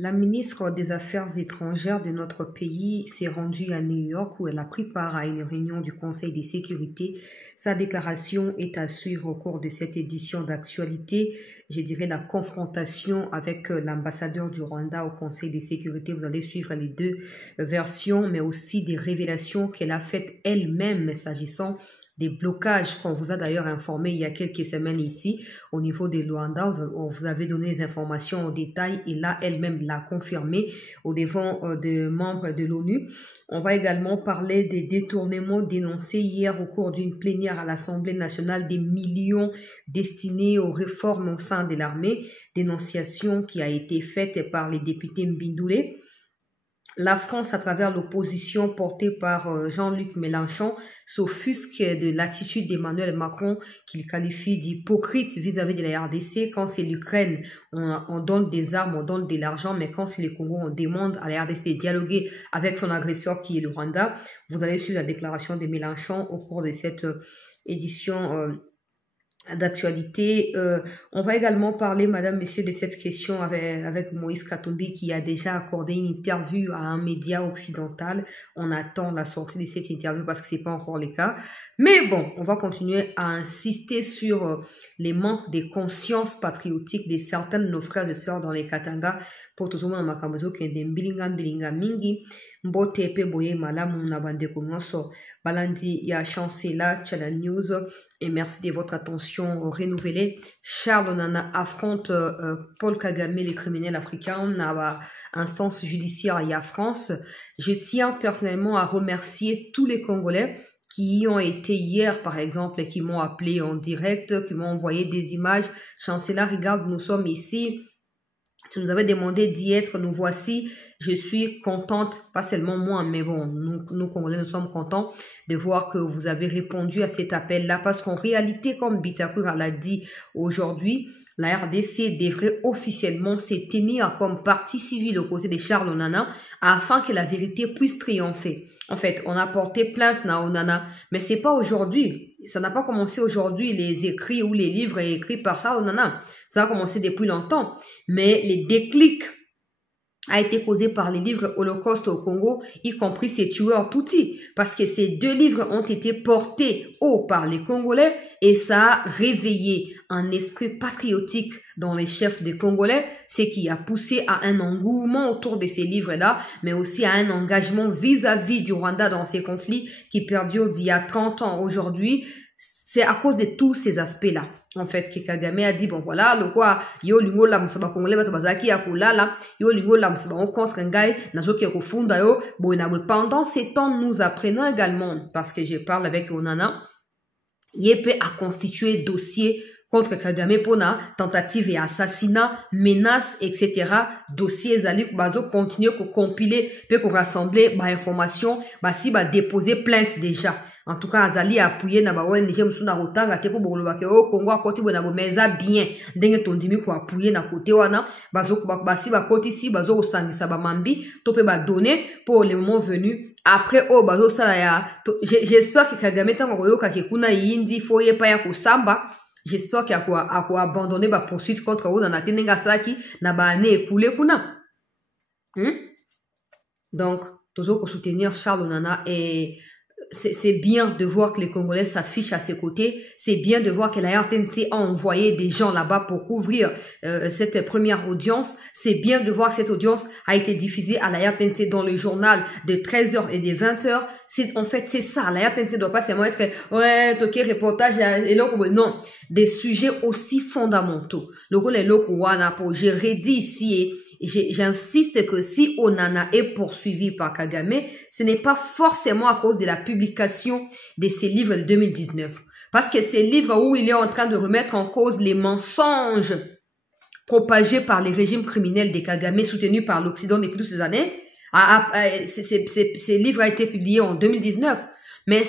La ministre des Affaires étrangères de notre pays s'est rendue à New York où elle a pris part à une réunion du Conseil de sécurité. Sa déclaration est à suivre au cours de cette édition d'actualité. Je dirais la confrontation avec l'ambassadeur du Rwanda au Conseil de sécurité. Vous allez suivre les deux versions, mais aussi des révélations qu'elle a faites elle-même s'agissant des blocages qu'on vous a d'ailleurs informé il y a quelques semaines ici au niveau de Luanda. On vous avait donné les informations en détail et là, elle-même l'a confirmé au devant des membres de l'ONU. On va également parler des détournements dénoncés hier au cours d'une plénière à l'Assemblée nationale des millions destinés aux réformes au sein de l'armée. Dénonciation qui a été faite par les députés Mbindoulé. La France, à travers l'opposition portée par Jean-Luc Mélenchon, s'offusque de l'attitude d'Emmanuel Macron qu'il qualifie d'hypocrite vis-à-vis de la RDC. Quand c'est l'Ukraine, on donne des armes, on donne de l'argent, mais quand c'est le Congo, on demande à la RDC de dialoguer avec son agresseur qui est le Rwanda. Vous allez suivre la déclaration de Mélenchon au cours de cette édition d'actualité. On va également parler, madame, messieurs, de cette question avec Moïse Katumbi qui a déjà accordé une interview à un média occidental. On attend la sortie de cette interview parce que c'est pas encore le cas. Mais bon, on va continuer à insister sur les manques de conscience patriotique de certains de nos frères et sœurs dans les Katanga. Pour tout le monde, makambozo kende mbilinga mingi mbote epe boye malamu na bandeko nyonso balandi ya Chancela Channel News et merci de votre attention renouvelée. Charles Nana affronte Paul Kagame, les criminels africains, na instance judiciaire ya France. Je tiens personnellement à remercier tous les Congolais qui y ont été hier, par exemple, et qui m'ont appelé en direct, qui m'ont envoyé des images. Chancela, regarde, nous sommes ici. Tu nous avais demandé d'y être, nous voici. Je suis contente, pas seulement moi, mais bon, nous Congolais, nous sommes contents de voir que vous avez répondu à cet appel-là, parce qu'en réalité, comme Bitakura l'a dit aujourd'hui, la RDC devrait officiellement se tenir comme partie civile aux côtés de Charles Onana afin que la vérité puisse triompher. En fait, on a porté plainte à Onana, mais c'est pas aujourd'hui. Ça n'a pas commencé aujourd'hui, les écrits ou les livres écrits par Charles Onana. Ça a commencé depuis longtemps, mais les déclics a été causé par les livres Holocauste au Congo, y compris ces tueurs Tutsis, parce que ces deux livres ont été portés haut par les Congolais et ça a réveillé un esprit patriotique dans les chefs des Congolais, ce qui a poussé à un engouement autour de ces livres-là, mais aussi à un engagement vis-à-vis du Rwanda dans ces conflits qui perdurent d'il y a 30 ans aujourd'hui. C'est à cause de tous ces aspects-là, en fait, que Kagame a dit, bon voilà, le quoi, yo lingo la musaba congolais bato bazaki ya kulala, yo lingo la musaba on contre ngai, nazo ki kofunda yo, pendant ces temps, nous apprenons également, parce que je parle avec Onana, Yépe a constitué dossier contre Kagame pour na tentative et assassinat, menaces, etc. Dossier zali bazo continuer ko compiler, peut ko rassembler, information, si déposer plainte déjà. En tout cas, Azali a appuyé na ba ONG msuna rotanga te po bolo bake o Congo akoti bona bo meza bien ndenge tondimi ko appuyé na côté wana bazo basi ba koti si bazo osangisa ba mambi to pe ba donner pour le moment venu après bazo sala ya j'espère que Kagame tango koyoka ke kuna yindi foye pa ya kosamba. J'espère qu'il a quoi abandonner ba poursuite contre eux na tenenga saki na ba ane écoulé kuna. Donc toujours pour soutenir Charles Onana et c'est bien de voir que les Congolais s'affichent à ses côtés. C'est bien de voir que la RTNC a envoyé des gens là-bas pour couvrir cette première audience. C'est bien de voir que cette audience a été diffusée à la RTNC dans le journal de 13h et de 20h. En fait, c'est ça. La RTNC ne doit pas seulement être toqué reportage et non, des sujets aussi fondamentaux. Le rôle est là pour j'ai redit ici et j'insiste que si Onana est poursuivi par Kagame, ce n'est pas forcément à cause de la publication de ces livres de 2019. Parce que ces livres où il est en train de remettre en cause les mensonges propagés par les régimes criminels de Kagame soutenus par l'Occident depuis toutes ces années, ces livres ont été publiés en 2019. Mais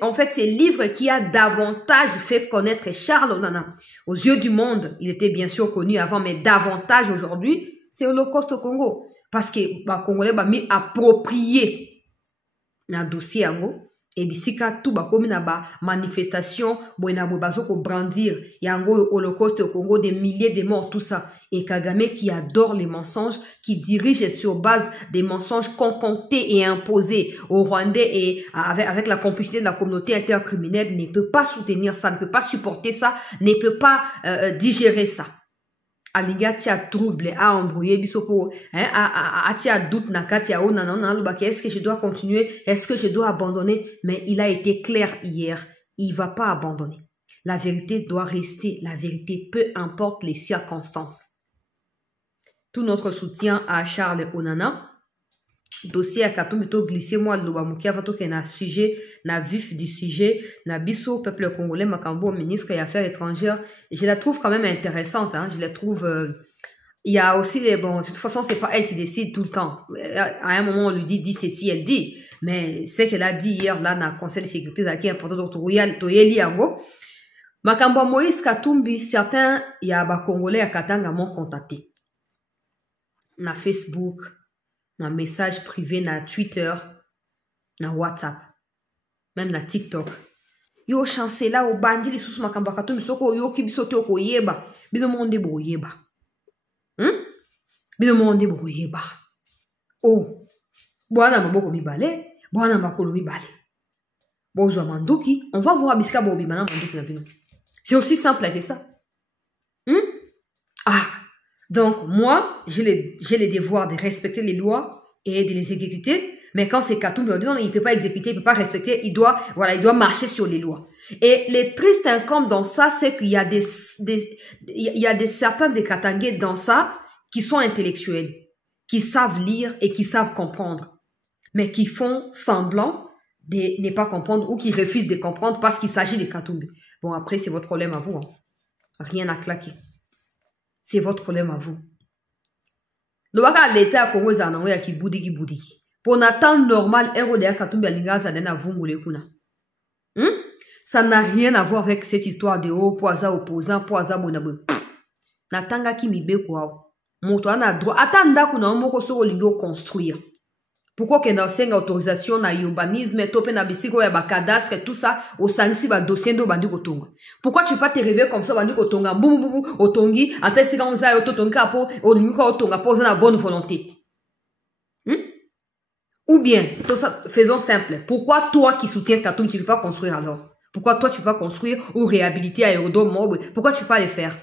en fait, c'est le livre qui a davantage fait connaître Charles Onana. Aux yeux du monde, il était bien sûr connu avant, mais davantage aujourd'hui, c'est Holocauste au Congo. Parce que les Congolais ont mis approprié dans le dossier yango. Et bisika tout comme na ba manifestation, boina bazo ko brandir yango Holocauste au Congo, des milliers de morts, tout ça. et Kagame qui adore les mensonges, qui dirige sur base des mensonges concoctés et imposés aux Rwandais et avec la complicité de la communauté intercriminelle, ne peut pas soutenir ça, ne peut pas supporter ça, ne peut pas digérer ça. Aliga tia trouble, a embrouillé bisopo, a tia doute nakatia o nanana, est-ce que je dois continuer, est-ce que je dois abandonner? Mais il a été clair hier, il va pas abandonner. La vérité doit rester la vérité, peu importe les circonstances. Tout notre soutien à Charles Onana. Dossier à Katumito glissé moi le Bamukia vato que na sujet, na vif du sujet, na biso peuple congolais Makambo ministre des Affaires étrangères. Je la trouve quand même intéressante. Hein. Je la trouve. Il y a aussi les bon. De toute façon, c'est pas elle qui décide tout le temps. À un moment, on lui dit ceci, elle dit. Mais ce qu'elle a dit hier là dans le Conseil de sécurité qui est important donc Toyeli Yango. Makambo Moïse Katumbi, certains il y a ba Congolais à Katanga m'ont contacté. Na Facebook, na message privé, na Twitter, na WhatsApp, même na TikTok. Yo chancela au bandi li sous Makambo Katumbi soko yo ki bisote oko yeba. Bino monde bo yeba. Bino monde bo yeba. Oh. Bwana maboko mibale, bwana makolo mibale. Bonjour Manduki, on va voir Biska Bobi Mana Manduki na vino. C'est aussi simple que ça. Ah, donc moi, j'ai le devoir de respecter les lois et de les exécuter. Mais quand c'est Katumbi, on dit non, il ne peut pas exécuter, il ne peut pas respecter, il doit marcher sur les lois. Et les tristes incombes dans ça, c'est qu'il y a certains des Katangais dans ça qui sont intellectuels, qui savent lire et qui savent comprendre, mais qui font semblant de ne pas comprendre ou qui refusent de comprendre parce qu'il s'agit de Katumbi. Bon, après, c'est votre problème à vous. Hein. Rien à claquer. C'est votre problème à vous. Le waka l'État Congo zanango qui boudi. Pour un temps normal, RODA Katumbi alinga zadena vungule kuna. Ça n'a rien à voir avec cette histoire de haut, poisa opposant, poisa monabwe. Natanga ki mibe kwa. Moto ana droit. Atanda kuna moko soko lingo construire. Pourquoi qu'il y a une autorisation na urbanisme, topé na bisiko ya bakadastre, tout ça, au sansi ba dossier do bandi kotonga. Pourquoi tu peux pas te réveiller comme ça bandi kotonga, boum, otongi, ante sika on sa otonga po, o lingo otonga po na bonne volonté. Ou bien, tout ça, faisons simple. Pourquoi toi qui soutiens Katumbi, tu ne peux pas construire alors? Pourquoi toi tu peux pas construire ou réhabiliter aérodrome mobile? Pourquoi tu peux pas les faire?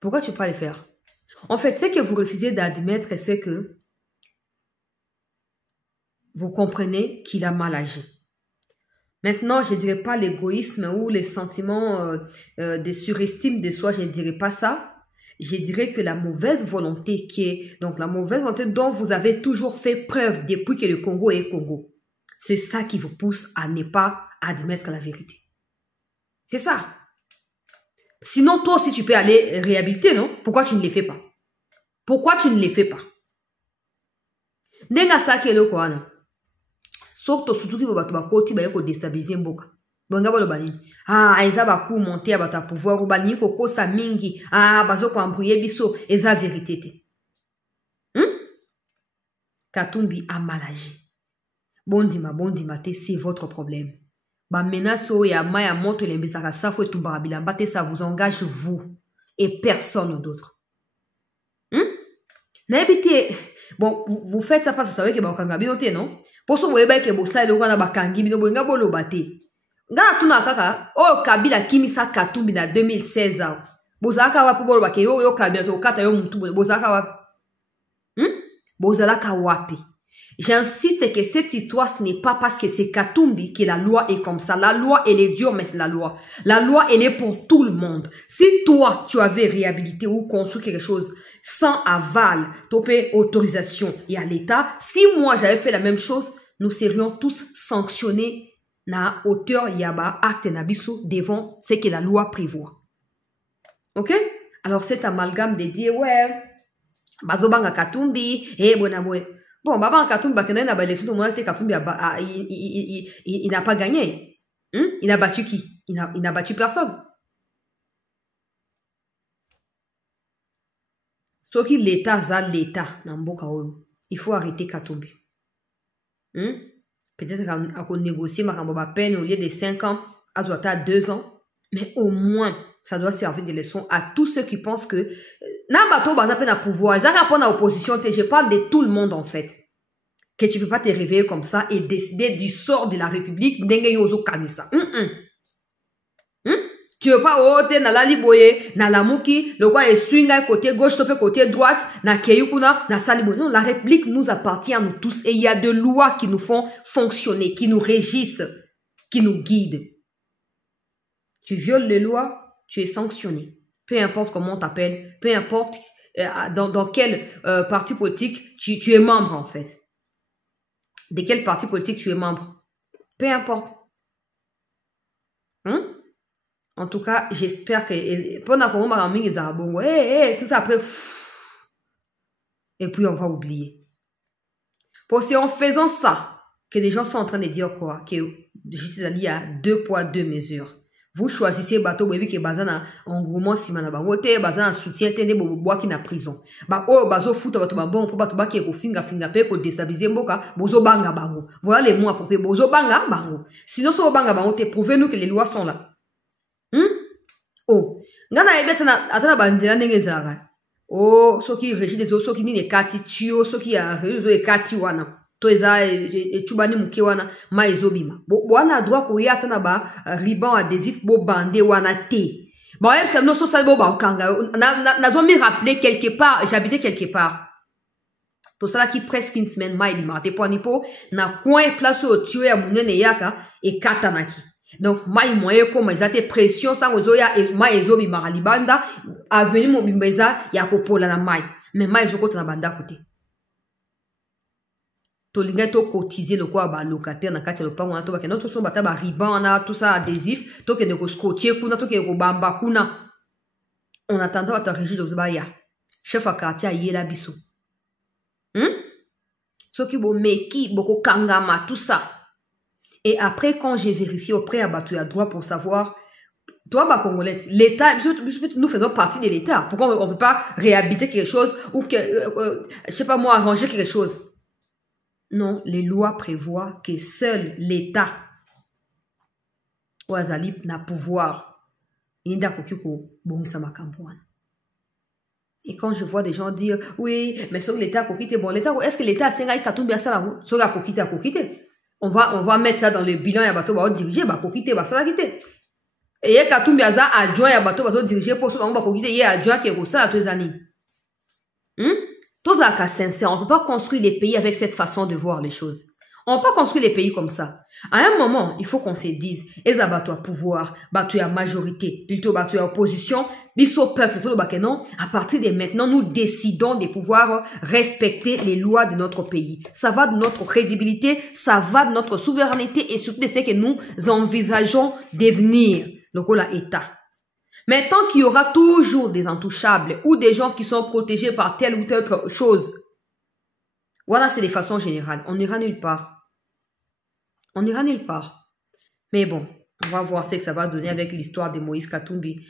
Pourquoi tu peux pas les faire? En fait, ce que vous refusez d'admettre, c'est que vous comprenez qu'il a mal agi. Maintenant, je ne dirais pas l'égoïsme ou les sentiments de surestime de soi, je ne dirais pas ça. Je dirais que la mauvaise volonté qui est, donc la mauvaise volonté dont vous avez toujours fait preuve depuis que le Congo est Congo, c'est ça qui vous pousse à ne pas admettre la vérité. C'est ça. Sinon, toi aussi, tu peux aller réhabiliter, non? Pourquoi tu ne les fais pas? Pourquoi tu ne les fais pas? Nenga sakelo kwa ana. Surtout qui va bakoti ba yeko déstabiliser mboka. Bonga bolo bani. Ah, eza ba ku monter ba ta pouvoir ou bani ko kosa mingi. Ah, bazo ko embrouiller biso eza vérité te. Katumbi a mal agi. Bondima te, c'est votre problème. Ba menace o ya maya moto lembisaka safo et tumbarabila mbate, ça vous engage vous et personne d'autre. N'habitez. Bon, vous faites ça parce que vous savez que bakanga binote, non? Pour ce que vous savez que vous avez bakangi binote, vous avez bolobaté. Ngana tuna kaka, oh Kabila kimisa Katumbi na 2016. Bozaka wapi bolobake yo Kabila to kata yo mutu bozaka wapi? Bozalaka wapi? J'insiste que cette histoire, ce n'est pas parce que c'est Katumbi que la loi est comme ça. La loi, elle est dure, mais c'est la loi. La loi, elle est pour tout le monde. Si toi, tu avais réhabilité ou construit quelque chose sans aval, topé autorisation et à l'État, si moi, j'avais fait la même chose, nous serions tous sanctionnés na hauteur yaba acte nabiso devant ce que la loi prévoit. Ok? Alors, cet amalgame de dire, ouais, bazobanga Katumbi, bonaboué. Bon, Baba Katumbi, il n'a pas gagné. Il a battu qui? Il n'a battu personne. Sauf que l'État, il faut arrêter Katumbi. Peut-être qu'on négocie ma peine au lieu de 5 ans, à 2 ans, mais au moins, Ça doit servir de leçon à tous ceux qui pensent que Nambato baza pe na pouvoir, ils répondent à l'opposition. Je parle de tout le monde en fait. Que tu ne peux pas te réveiller comme ça et décider du sort de la République. Tu ne veux pas ôter na la liboye, na la mouki, le roi est swinga côté gauche, côté droite, na keyukuna, na saliboye. Non, la République nous appartient à nous tous et il y a des lois qui nous font fonctionner, qui nous régissent, qui nous guident. Tu violes les lois, tu es sanctionné. Peu importe comment on t'appelle, peu importe dans quel parti politique tu es membre en fait. De quel parti politique tu es membre. Peu importe. En tout cas, j'espère que pendant qu'on va ramener les arbres, tout ça après, et puis on va oublier. Parce que c'est en faisant ça que les gens sont en train de dire quoi? Que justice il y a 2 poids 2 mesures. Vous choisissez bateau baby qui est basé en engouement si mana bangote basé en soutien tende bobo qui na prison. Ba oh bazo foot bateau bon pour bateau qui est au finga pe ko déstabiliser mboka bozo banga bango. Voilà les mots appropriés bozo banga bango. Sinon so banga bango te prouvez-nous que les lois sont là. Oh, ngana ebeta atana banzela ndenge zaka. Oh, soki régit des soki ni ne kati tio soki ya réseau e kati wana. Toeza chubani muke wana ma ezobima. Wana droit ko ya atana ba ruban adhésif bo bandé wana te. Bon, ça non so salbo ba okanga. Na zo me rappeler quelque part, j'habitais quelque part. Tout ça là qui presque une semaine ma ebima te ponipo na coin place au tio ya munene yaka e katanaki. Donc, maï moyen comme ils ont pression sans ozoya et ma ezobi maralibanda avenue mobimbeza ya kopola na maï mais maï ezoko na banda côté to linga to cotiser le quoi ba locataire na kati le pango na to ba kena to so bata ba riban na tout ça adhésif to kende ko scotcher kuna to ke ko bamba kuna on attendant à régir de ya chef à quartier yela biso soki bo meki boko kangama tout ça. Et après, quand j'ai vérifié auprès à Batou à droit pour savoir, toi, bah, Congolais, l'État, nous faisons partie de l'État. Pourquoi on ne peut pas réhabiliter quelque chose ou que, je sais pas moi, arranger quelque chose? Non, les lois prévoient que seul l'État, Ouazali, n'a pouvoir. Et quand je vois des gens dire, oui, mais sur l'État a coquité, bon, l'État, est-ce que l'État a 5 Katumbi à ça, sur la coquité à coquité? On va mettre ça dans le bilan ya bateau ba diriger ba kokite ba sala kite. Et ya Katumbi aza adjoint ya bateau ba diriger pour so ba kokite ya adjoint qui est au sala tous les années. Tous à cas sincère, on ne peut pas construire les pays avec cette façon de voir les choses. On ne peut pas construire les pays comme ça. À un moment, il faut qu'on se dise, eza bateau à pouvoir, bateau à majorité, plutôt bateau à opposition, biso peuple, tout le bakenon, à partir de maintenant, nous décidons de pouvoir respecter les lois de notre pays. Ça va de notre crédibilité, ça va de notre souveraineté et surtout de ce que nous envisageons devenir, le Gola État. Mais tant qu'il y aura toujours des intouchables ou des gens qui sont protégés par telle ou telle autre chose, voilà, c'est de façon générale. On n'ira nulle part. On n'ira nulle part. Mais bon, on va voir ce que ça va donner avec l'histoire de Moïse Katumbi.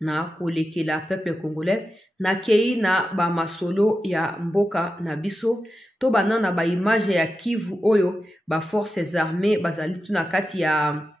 Na koleke la peuple congolais. Na kei na ba masolo ya mboka na biso. To banana ba image ya Kivu oyo. Ba forces armées. Bazali tu na kati ya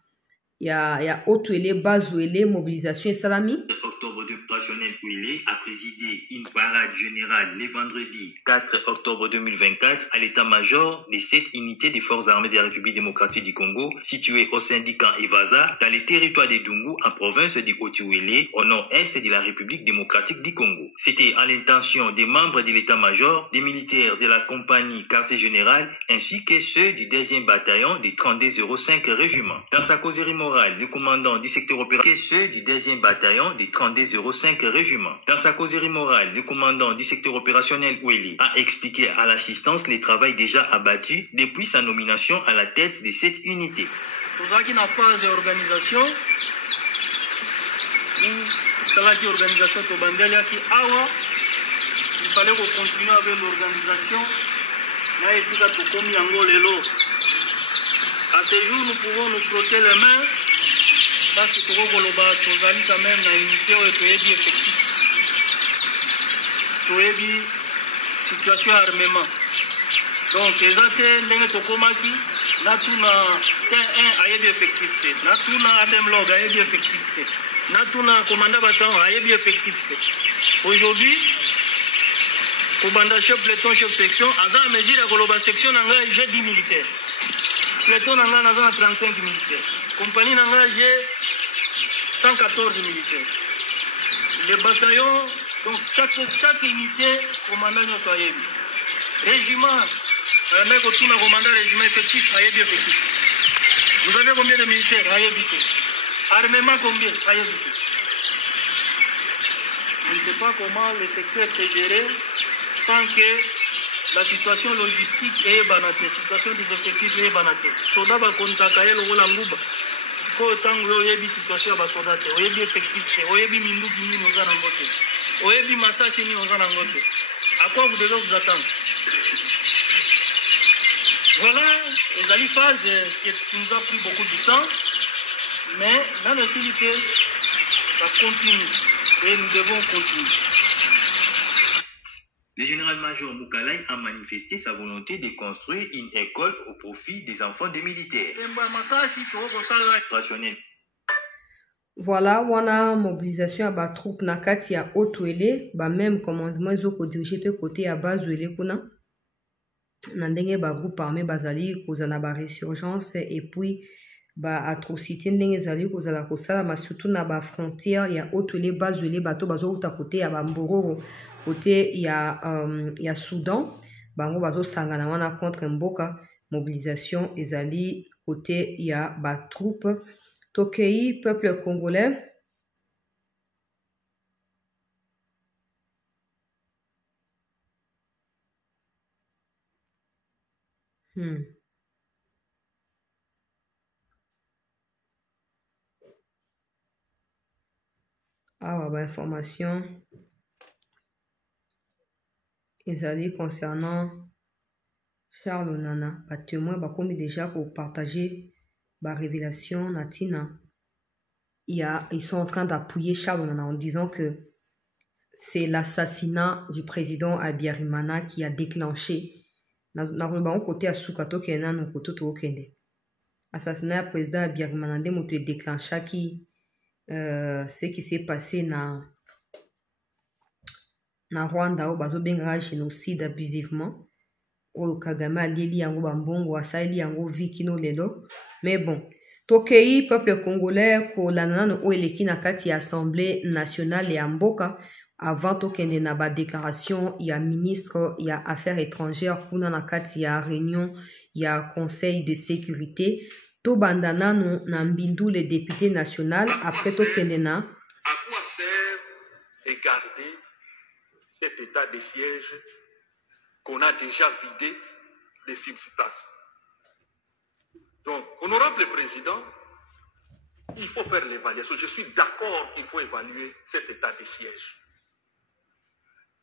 Otuele, Bazuele, mobilisation et salami. Octobre de Passionnel Ouélé a présidé une parade générale le vendredi 4 octobre 2024 à l'état-major des 7 unités des forces armées de la République démocratique du Congo situées au syndicat Evaza dans les territoires de Dungu en province de Otuele au nord-est de la République démocratique du Congo. C'était à l'intention des membres de l'état-major, des militaires de la compagnie quartier général ainsi que ceux du 2e bataillon des 3205 régiments. Dans sa causerie morale, le commandant du secteur opérationnel, ceux du 2e bataillon des 3205 régiments. Dans sa causerie morale, le commandant du secteur opérationnel Oueli a expliqué à l'assistance les travaux déjà abattus depuis sa nomination à la tête de cette unité. Nous avons une phase d'organisation. L'organisation qui awa, il fallait continuer avec l'organisation. À ce jour, nous pouvons nous frotter les mains parce que nous avons quand même une unité effective. Nous avons une situation armement. Donc, les autres, natuna T1 ayebi effectif te, natuna Adem Log ayebi effectif te, natuna commandant bataillon ayebi effectif te. Aujourd'hui, commandant chef peloton chef section, aza à mesure à koloba section nanga j'ai 10 militaires. Peloton nanga naza 35 militaires. Compagnie nanga j'ai 114 militaires. Les bataillons, donc chaque unité, commandant notre ayebi. Régiment, mec autour d'un commandant régiment effectif, ayebi effectif. Vous avez combien de militaires? Ayebi te. Armement combien? Ayebi te. Je ne sais pas comment le secteur s'est géré sans que la situation logistique est banate, la situation des effectifs est banate. Soda va contacter le rôle en gouba. Quand on a une situation à soda, on a une effectif, on a une minute qui nous a rencontré, on a une massage qui nous a rencontré. À quoi vous devez vous attendre? Voilà les phases qui nous a pris beaucoup de temps, mais dans le sens que ça continue et nous devons continuer. Le général-major Moukalay a manifesté sa volonté de construire une école au profit des enfants des militaires. Voilà, wana mobilisation à troupe na kati ya Otuele, ba même commandement ezoko diriger pe côté ya Bazuele kuna. Na ndenge ba groupe armé bazali kozana ba résurgence et puis ba atrocité ndenge zali kozala kosala ma surtout na ba frontière ya Otuele Bazuele bato bazo uta côté ya Bambororo côté ya Soudan bango bazo sangana wana contre mboka mobilisation ezali côté ya ba troupe Tokei peuple congolais. Ah, bah, information. Ezali concernant Charles Nana. Bah, témoin, bah, comme déjà pour partager bah, révélation natina. Ils sont en train d'appuyer Charles Nana en disant que c'est l'assassinat du président Abiyarimana qui a déclenché. Dans côté à Soukato qui est là, nous côté tout Kende. Assassinat du président Abiyarimana de moto déclencha qui ce qui s'est passé na Rwanda où bazo benga génocide abusivement. O Kagame alieli yango bambongo asali yango vikino lelo. Mais bon, Tokei peuple congolais ko lanana o eleki na kati ya Assemblée nationale ya mboka. Avant tokende na ba déclaration, il y a ministre, il y a affaires étrangères, pour na kati ya réunion, il y a conseil de sécurité. To bandana no na mbindu les députés nationaux après tokende na. À quoi sert de garder cet état de siège qu'on a déjà vidé de substances? Donc, honorable président, il faut faire l'évaluation. Je suis d'accord qu'il faut évaluer cet état de siège.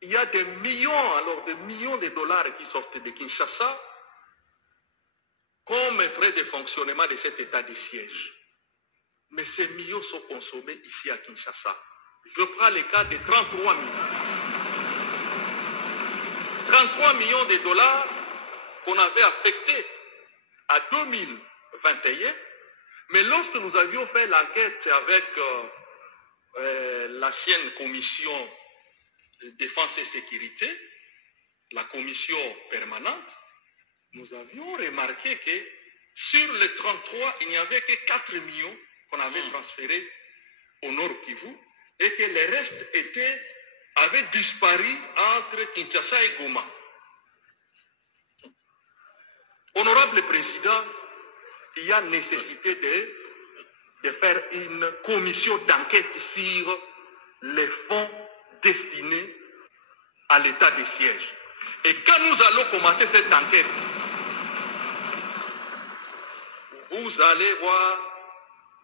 Il y a des millions de dollars qui sortent de Kinshasa comme frais de fonctionnement de cet état de siège. Mais ces millions sont consommés ici à Kinshasa. Je prends le cas de 33 millions. 33 millions de dollars qu'on avait affectés à 2021. Mais lorsque nous avions fait l'enquête avec l'ancienne commission Défense et Sécurité, la commission permanente, nous avions remarqué que sur les 33, il n'y avait que 4 millions qu'on avait transférés au Nord Kivu et que le reste avait disparu entre Kinshasa et Goma. Honorable Président, il y a nécessité de faire une commission d'enquête sur les fonds destinés à l'état de siège. Et quand nous allons commencer cette enquête, vous allez voir,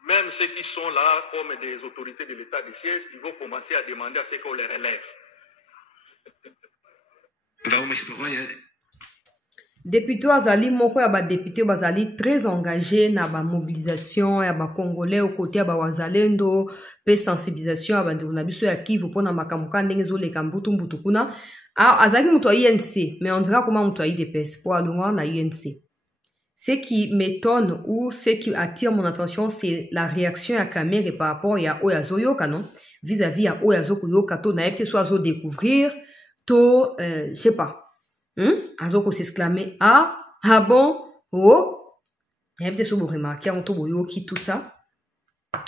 même ceux qui sont là comme des autorités de l'état de siège, ils vont commencer à demander à ce qu'on les relève. Député Azali moko ya ba député bazali très engagé na ba mobilisation ya ba congolais au côté ya ba wazalendo pe sensibilisation ya bantu na biso ya Kivu pona makamuka ndenge zo leka mbutu kuna azali muto ya INC mais on dirait comment muto ya IDPS pour alunga na INC ce qui m'étonne ou ce qui attire mon attention, c'est la réaction à Kamere par rapport à Oyazo Yoka, non? Vis-à-vis à Oyazo Yoka, to na été soit zo découvrir, to, je sais pas, Azoko s'exclamer, ah bon, oh, il y a peut-être remarqué, on trouve Yoki, tout ça,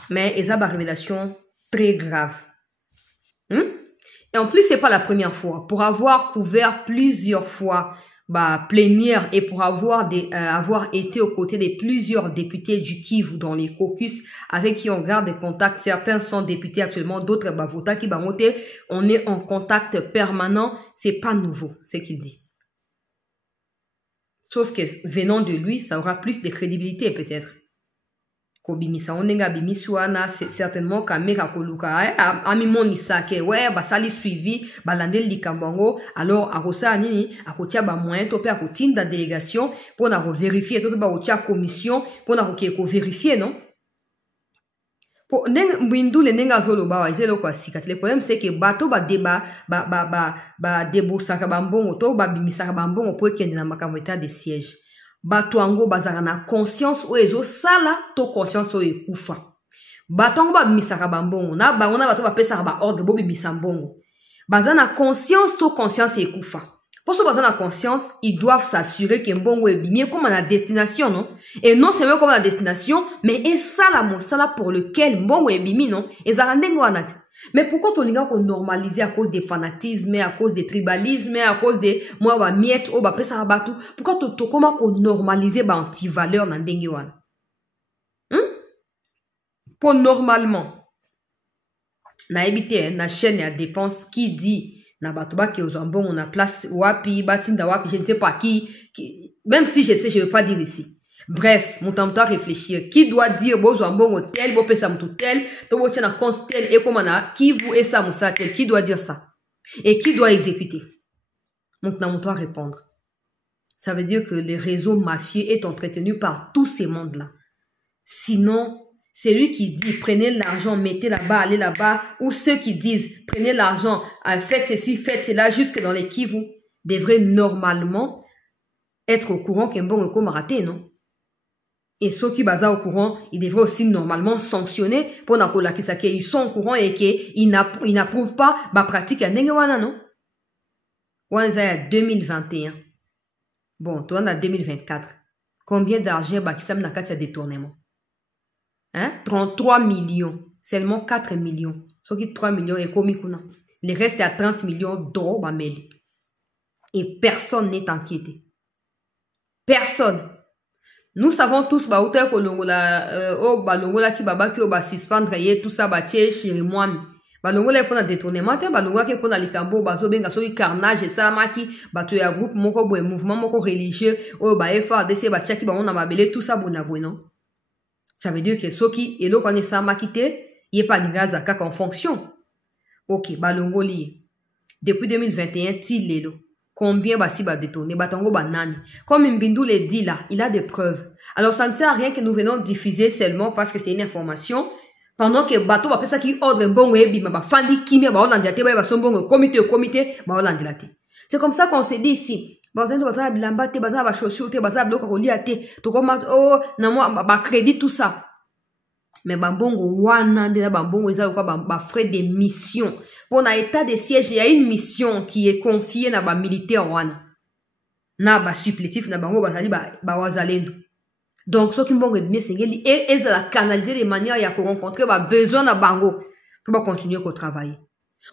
mais ils ont une révélation très grave. Et en plus, c'est pas la première fois. Pour avoir couvert plusieurs fois plénière et pour avoir été aux côtés de plusieurs députés du Kivu dans les caucus avec qui on garde des contacts. Certains sont députés actuellement, d'autres votants qui monter. On est en contact permanent. C'est pas nouveau, ce qu'il dit. Sauf que venant de lui, ça aura plus de crédibilité peut-être. Kobimisa onenga bimiswana c'est certainement Kamera koluka amimoni sake ouais basali suivi balandeli likambango alors akosa nini akotia ba moyen to pe akotinda délégation pour na vérifier to pe ba otia commission pour na ko vérifier non pour mbindu le nenga zolo ba wa zelo kwa sika le problème c'est que bato ba débat ba debosaka bambongo to ba bimisaka bambongo pour kende na makambo état de siège. Batuango bazara na conscience o ezo sala to conscience o ekufa. Batongo ba bimisaka bambongo na bangona bato ba pesa ba ordre bo bimisa mbongo. Bazana na conscience to conscience ekufa. Pour ce bazana na conscience, ils doivent s'assurer que mbongo est bien comme à la destination non et non seulement comme à la destination mais et sala mon sala pour lequel mbongo est bimi non et zarandengo anati. Mais pourquoi tu as normalisé à cause des fanatismes, à cause des tribalismes, à cause des moi ba miette ou ba pesa batu? Pourquoi tu comment qu'on normaliser ba anti-valeur dans dengue pour normalement na éviter na chaîne à dépenses qui dit na batu ba ki ozambon on a place wapi batinda wapi je ne sais pas qui même si je sais je veux pas dire ici. Bref, mon temps à réfléchir. Qui doit dire bon tel, bon pesa tout tel, to bo tient compte tel et comment qui vous et ça moussa tel, qui doit dire ça? Et qui doit exécuter? Maintenant, on doit répondre. Ça veut dire que le réseau mafieux est entretenu par tous ces mondes-là. Sinon, c'est lui qui dit prenez l'argent, mettez là-bas, allez là-bas, ou ceux qui disent prenez l'argent, faites ceci, faites cela, jusque dans les Kivu, devraient normalement être au courant qu'un bon comme raté, non? Et ceux qui basent au courant, ils devraient aussi normalement sanctionner pour qu'ils sont au courant et qu'ils n'approuvent pas la pratique à Nengewana, non? On est à 2021. Bon, toi, on a 2024. Combien d'argent Bakisam Nakati a détournement? 33 millions. Seulement 4 millions. Ceux qui 3 millions et komikuna. Le reste est à 30 millions d'euros. Et personne n'est inquiété. Personne. Nous savons tous ba hôtel ko longola ba longola ki baba ki o ba suspendre ye tout ça ba tie chéri mwami ba longola ko na détournement te ba longola ke ko na likambo ba zo benga so carnage ça maki ba to ya groupe moko boy mouvement moko religieux o ba FARDC ba tia ki ba on na babele tout ça bona non. Ça veut dire que soki elo ko ne ça maki te yé pas lingaza kaka en fonction. OK ba longoli depuis 2021 ti lelo. Combien basi ba détourné, batango banani. Comme Mbindu le dit là, il a des preuves. Alors ça ne sert à rien que nous venons diffuser seulement parce que c'est une information. Pendant que bateau va faire ça qui ordre un bon webi, ba fandi kimi ba olandilate ba son bon comité ba olandilate. C'est comme ça qu'on s'est dit ici. Bazendo baza bilamba te baza ba chaussure te baza bloka ko liate. To comment oh na moi ba crédit tout ça. Mais bambongo wana de bambongo ils ont ba frais de mission pour na état de siège il y a une mission qui est confiée na ba militaire wana na ba supplétif na bango bazali ba wazalendo donc ceux qui mbongo bien sengeli et la canaliser de manière ya ko rencontrer ba besoin na bango pour ba continuer au travail.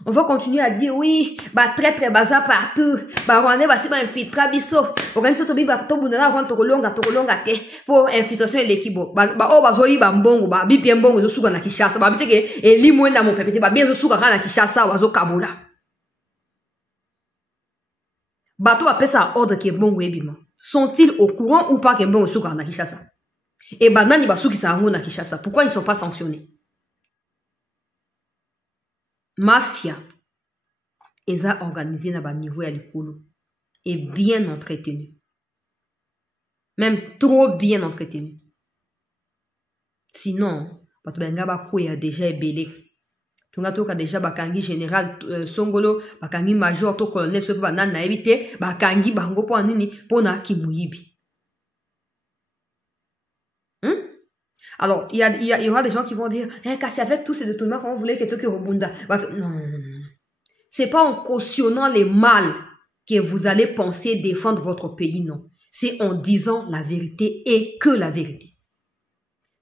On va continuer à dire oui, bah très bazar partout. Bah on va si ba infiltrer biso. Organiser to biba to bunala ko to kolonga te pour infiltration l'équipe. Bah o ba zoyi ba mbongo ba bi bien mbongo zo suka na Kinshasa. Ba biteke elimo na mon pepete ba bien zo suka na Kinshasa wa zo kabula. Bah to apesa ordre que mbongo ebima. Sont-ils au courant ou pas que mbongo suka na Kinshasa? Et bah nani ba suki sa ngo na Kinshasa. Pourquoi ils ne sont pas sanctionnés? Mafia, ils ont organisé na ba niveau ya likolo et bien entretenu. Même trop bien entretenu. Sinon, bato benga ba ko ya déjà ebelé. Tunga toka déjà bakangi général Songolo, bakangi major to colonel so ba nan na ebité, bakangi bango po nini pona kimuyibi. Alors, il y aura des gens qui vont dire, c'est avec tous ces détournements qu'on voulait que tu rebonda. Non. C'est pas en cautionnant les mal que vous allez penser défendre votre pays, non. C'est en disant la vérité et que la vérité.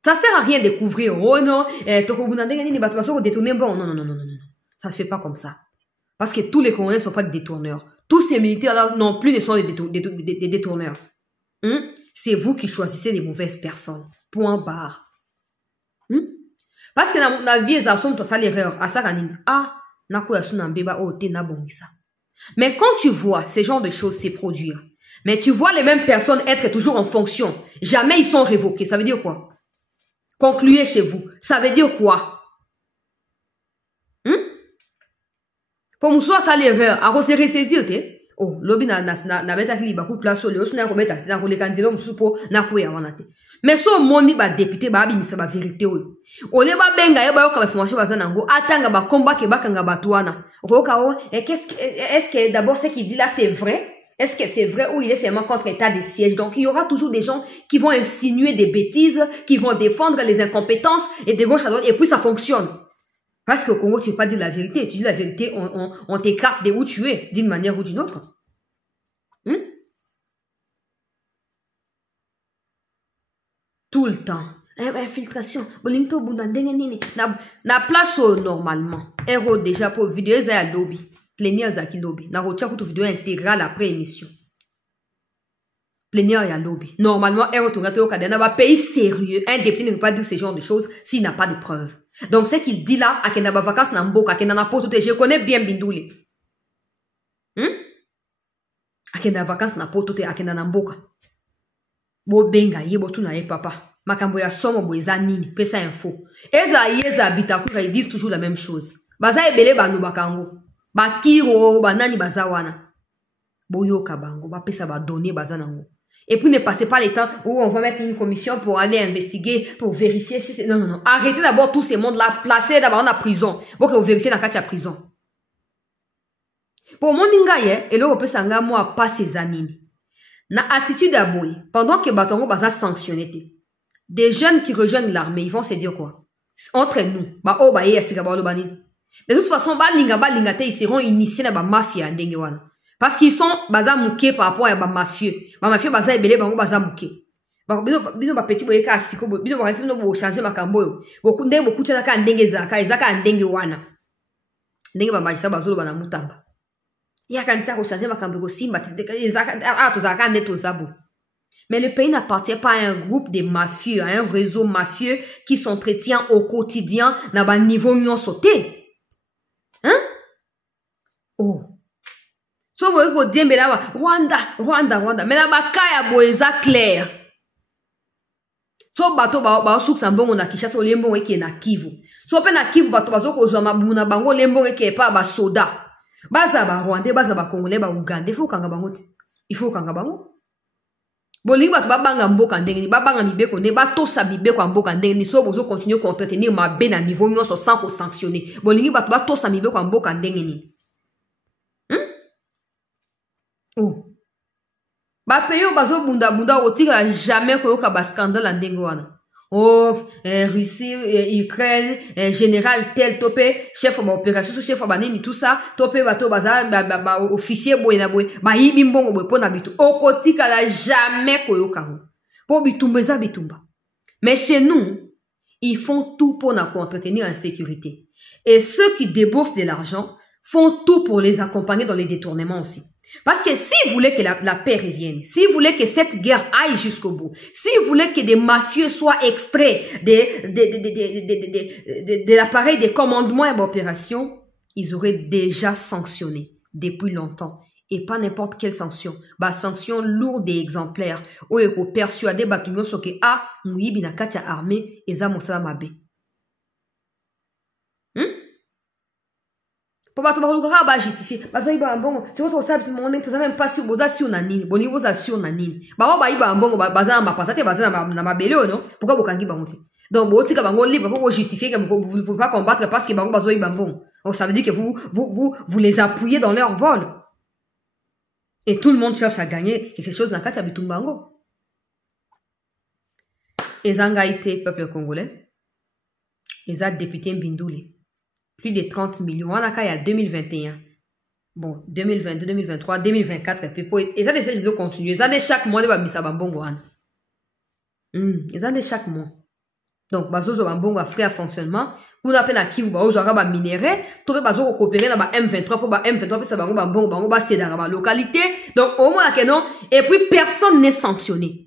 Ça sert à rien de couvrir. Oh non, non. Ça se fait pas comme ça. Parce que tous les Congolais ne sont pas des détourneurs. Tous ces militaires-là non plus ne sont des détourneurs. C'est vous qui choisissez les mauvaises personnes. Point barre. Parce que dans la vie, ça sont ça l'erreur. Mais quand tu vois ces genres de choses se produire, mais tu vois les mêmes personnes être toujours en fonction, jamais ils sont révoqués. Ça veut dire quoi? Concluez chez vous. Ça veut dire quoi? Pour nous, ça l'erreur. Alors, c'est ressaisir, oh, lobby na beta ki ba ku place le osu na ko beta na ko le kandilo musupo na ko ya wana te. Mais so moni ba député ba bimisa ba vérité oyo. Ole ba benga ye ba yo ka information bazana ngo atanga ba combat ke ba kanga batwana. Okoka o est-ce que d'abord ce qu'il dit là c'est vrai? Est-ce que c'est vrai ou il est seulement contre état de siège? Donc il y aura toujours des gens qui vont insinuer des bêtises, qui vont défendre les incompétences et de gauche à droite et puis ça fonctionne. Parce qu'au Congo, tu ne veux pas dire la vérité. Tu dis la vérité, on t'écarte de où tu es, d'une manière ou d'une autre. Tout le temps. Infiltration. Na place normalement. Héros déjà pour vidéo, ça y a lobby. Plénière zaki lobby. Na rocha pour vidéo intégrale après émission. Plénière y a lobby. Normalement, héros ton gâteau au cadena va pays sérieux. Un député ne peut pas dire ce genre de choses s'il n'a pas de preuves. Donc, ce qu'il dit là, à qu'il n'a pas vacances dans Mboka, à qu'il n'a pas tout, je connais bien Bindouli. À qu'il n'a pas vacances dans tout, à qu'il n'a pas Mboka. Bo benga, yebo tu na ye papa. Makambo ya somo boeza nini, pesa info. Eza bitakuka, ils disent toujours la même chose. Baza ebele banu bakango. Bakiro, banani bazawana. Boyo kabango, ba pesa ba donner bazanango. Et puis ne passez pas les temps où on va mettre une commission pour aller investiguer, pour vérifier si c'est... Non. Arrêtez d'abord tous ces mondes-là, placez d'abord dans la prison. Pour que vous vérifiez dans la prison. Pour mon ningaye, et là, on peut s'engager moi pas ces années. Na attitude à boy, pendant que Batongo va sanctionner, des jeunes qui rejoignent l'armée, ils vont se dire quoi? Entre nous, de toute façon, ils seront initiés dans la mafia. Parce qu'ils sont mouké par rapport à la mafieux. Les mafieux sont belé bango mouké. Bino ba petit boye ka siko bino ba no changer makambo. Beaucoup tena ka ndenge zaka ezaka ndenge wana. Ndenge ba magisa bazolo bana mutamba. Ya kanisa ko changer makambo ko simba ezaka to zaka neto zabo. Mais le pays n'appartient pas à un groupe de mafieux, à un réseau mafieux qui s'entretient au quotidien na ba niveau nyon sauté. Hein? Oh. So vous voyez que Rwanda. Mais la bakaya boeza clair. So bato ba souk sambongo na Kinshasa lembo weke na Kivu. So pe na Kivu bato bazo ko zwa mabuna bango lembo weke pa ba soda. Baza ba Rwandais, baza ba Congolais, ba Ougandais, faut kanga bango. Il faut kanga bango. Bolingi bato ba banga mboka ndenge ni ba banga mibeko ne ba tosa mibeko mboka ndenge ni so bozo continuer à entretenir mabe na niveau nyonso sans ko sanctionner. Bolingi bato ba tosa mibeko mboka ndenge ni. Oh. Ba peyo bazo bunda otika jamais koyoka ba scandale ndenge wana. Oh, Russie, Ukraine, général tel topé, chef d'opération, chef banini tout ça, topé bato baza officier boy na boy, ba yibi mbongo boy pona bitu. Okotika la jamais koyoka. Po bitumba za bitumba. Mais chez nous, ils font tout pour nous entretenir en sécurité. Et ceux qui déboursent de l'argent font tout pour les accompagner dans les détournements aussi. Parce que s'ils voulaient que la paix revienne, s'ils voulaient que cette guerre aille jusqu'au bout, s'ils voulaient que des mafieux soient extraits de l'appareil de commandement et d'opération, ils auraient déjà sanctionné depuis longtemps. Et pas n'importe quelle sanction. Bah, sanction lourde et exemplaire. Où ils ont persuadé Batumio Soke A, Mouyibi na katia armée, et za mosala mabe. Pour battre le ba justifier parce que ba mbongo c'est votre sabe mon nez ça même pas sur boza sur nanini boni boza sur nanini ba ba iba mbongo baza ma pasate baza na mabelo non pourquoi bokangi bango te donc bo tika bango libre pour justifier que vous ne pouvez pas combattre parce que bango bazo iba mbongo donc ça veut dire que vous les appuyez dans leur vol et tout le monde cherche à gagner quelque chose na kati ya bitumbango. Ezangaïté, peuple congolais. Eza député Mbindouli. Plus de 30 millions. On a il y a 2021. Bon, 2022, 2023, 2024. Et ça, les gens continuent. Ils ont chaque mois, ils vont missa bambongo. Ils ont chaque mois. Donc, bazo bambongo a frère fonctionnement. Pour la peine à qui vous ba minéré. Tout le bazo coopérer dans M23 pour M23 pour ça bambongo c'est dans la localité. Donc, au moins, non. Et puis, personne n'est sanctionné.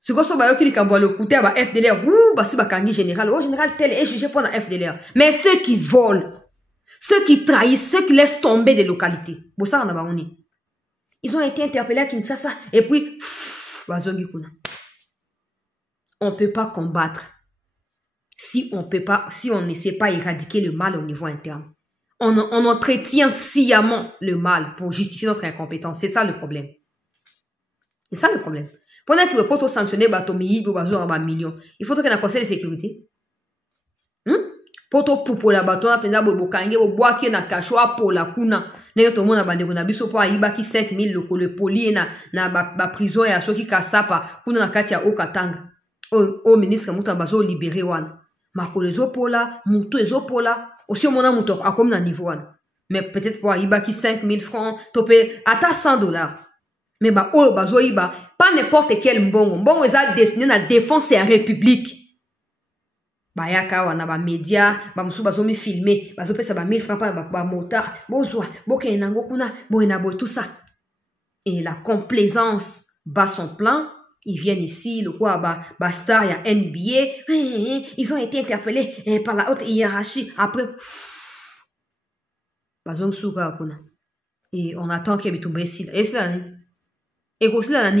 Ce que soit qui dit le côté à FDLR, ouh, bah si bah kangi général, oh général tel est jugé pour la FDLR. Mais ceux qui volent, ceux qui trahissent, ceux qui laissent tomber des localités, bon ça on a pas ils ont été interpellés à Kinshasa et puis, on peut pas combattre si on ne sait pas éradiquer le mal au niveau interne. On entretient sciemment le mal pour justifier notre incompétence. C'est ça le problème. C'est ça le problème. Pour ne pas sanctionner Batomi, millions. Il faut qu'il y ait un conseil de sécurité. Pour la bâton, na kachwa pour la kuna. N'est tout le monde a bandé na biso pour aiba ki 5000 le poli na prison ya soki kasapa kuna na kati ya Okatanga. O ministre muta bazo libéré wana. Makolo ezopola, mutu ezopola, aussi mona mutu akomi na niveau wana. Mais peut-être pour aiba ki 5000 francs, topé ata $100. Mais bah oh bazo iba pas n'importe quel mbongo. Mbongo est destiné à la défense de la République. Bah yaka wana ba média, ba musu bazo mi filmer, bazo pesa ba 1000 francs ba motard, bozwa, boke nango kuna, boena bo tout ça. Et la complaisance bat son plein. Ils viennent ici, le quoi ba star ya NBA, ils ont été interpellés par la haute hiérarchie. Après bazo suka kuna. Et on attend qu'il y ait tombé ici. Et c'est là. Et aussi là,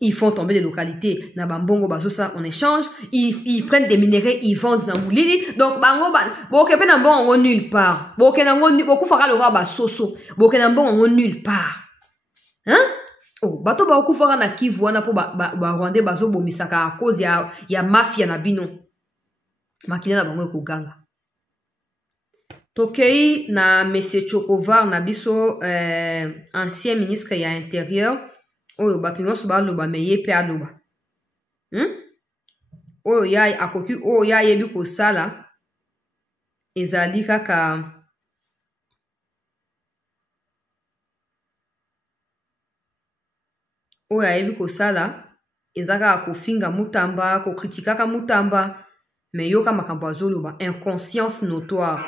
ils font tomber des localités. Na bambongo bazosa en échange, ils prennent des minéraux, ils vendent dans moulini. Donc bango boke pe na bon nulle part. Boke na ngoni boku fera le roi ba soso. Boke na bon nulle part. Hein? Oh, bato ba oku fera na Kivu wana po ba Rwandais bazo bomisaka à cause ya mafia na bino. Makina na bango ko ganga. Tokei na Monsieur Chokovar na biso ancien ministre ya intérieur oyo batinyo so ba loba meye pe aloba oyo ya akoki oyo ya yebi ko sala ezali kaka oyo yebi ko sala ezaka kofinga mutamba ko kritikaka mutamba mais yoka makambo azoloba inconscience notoire.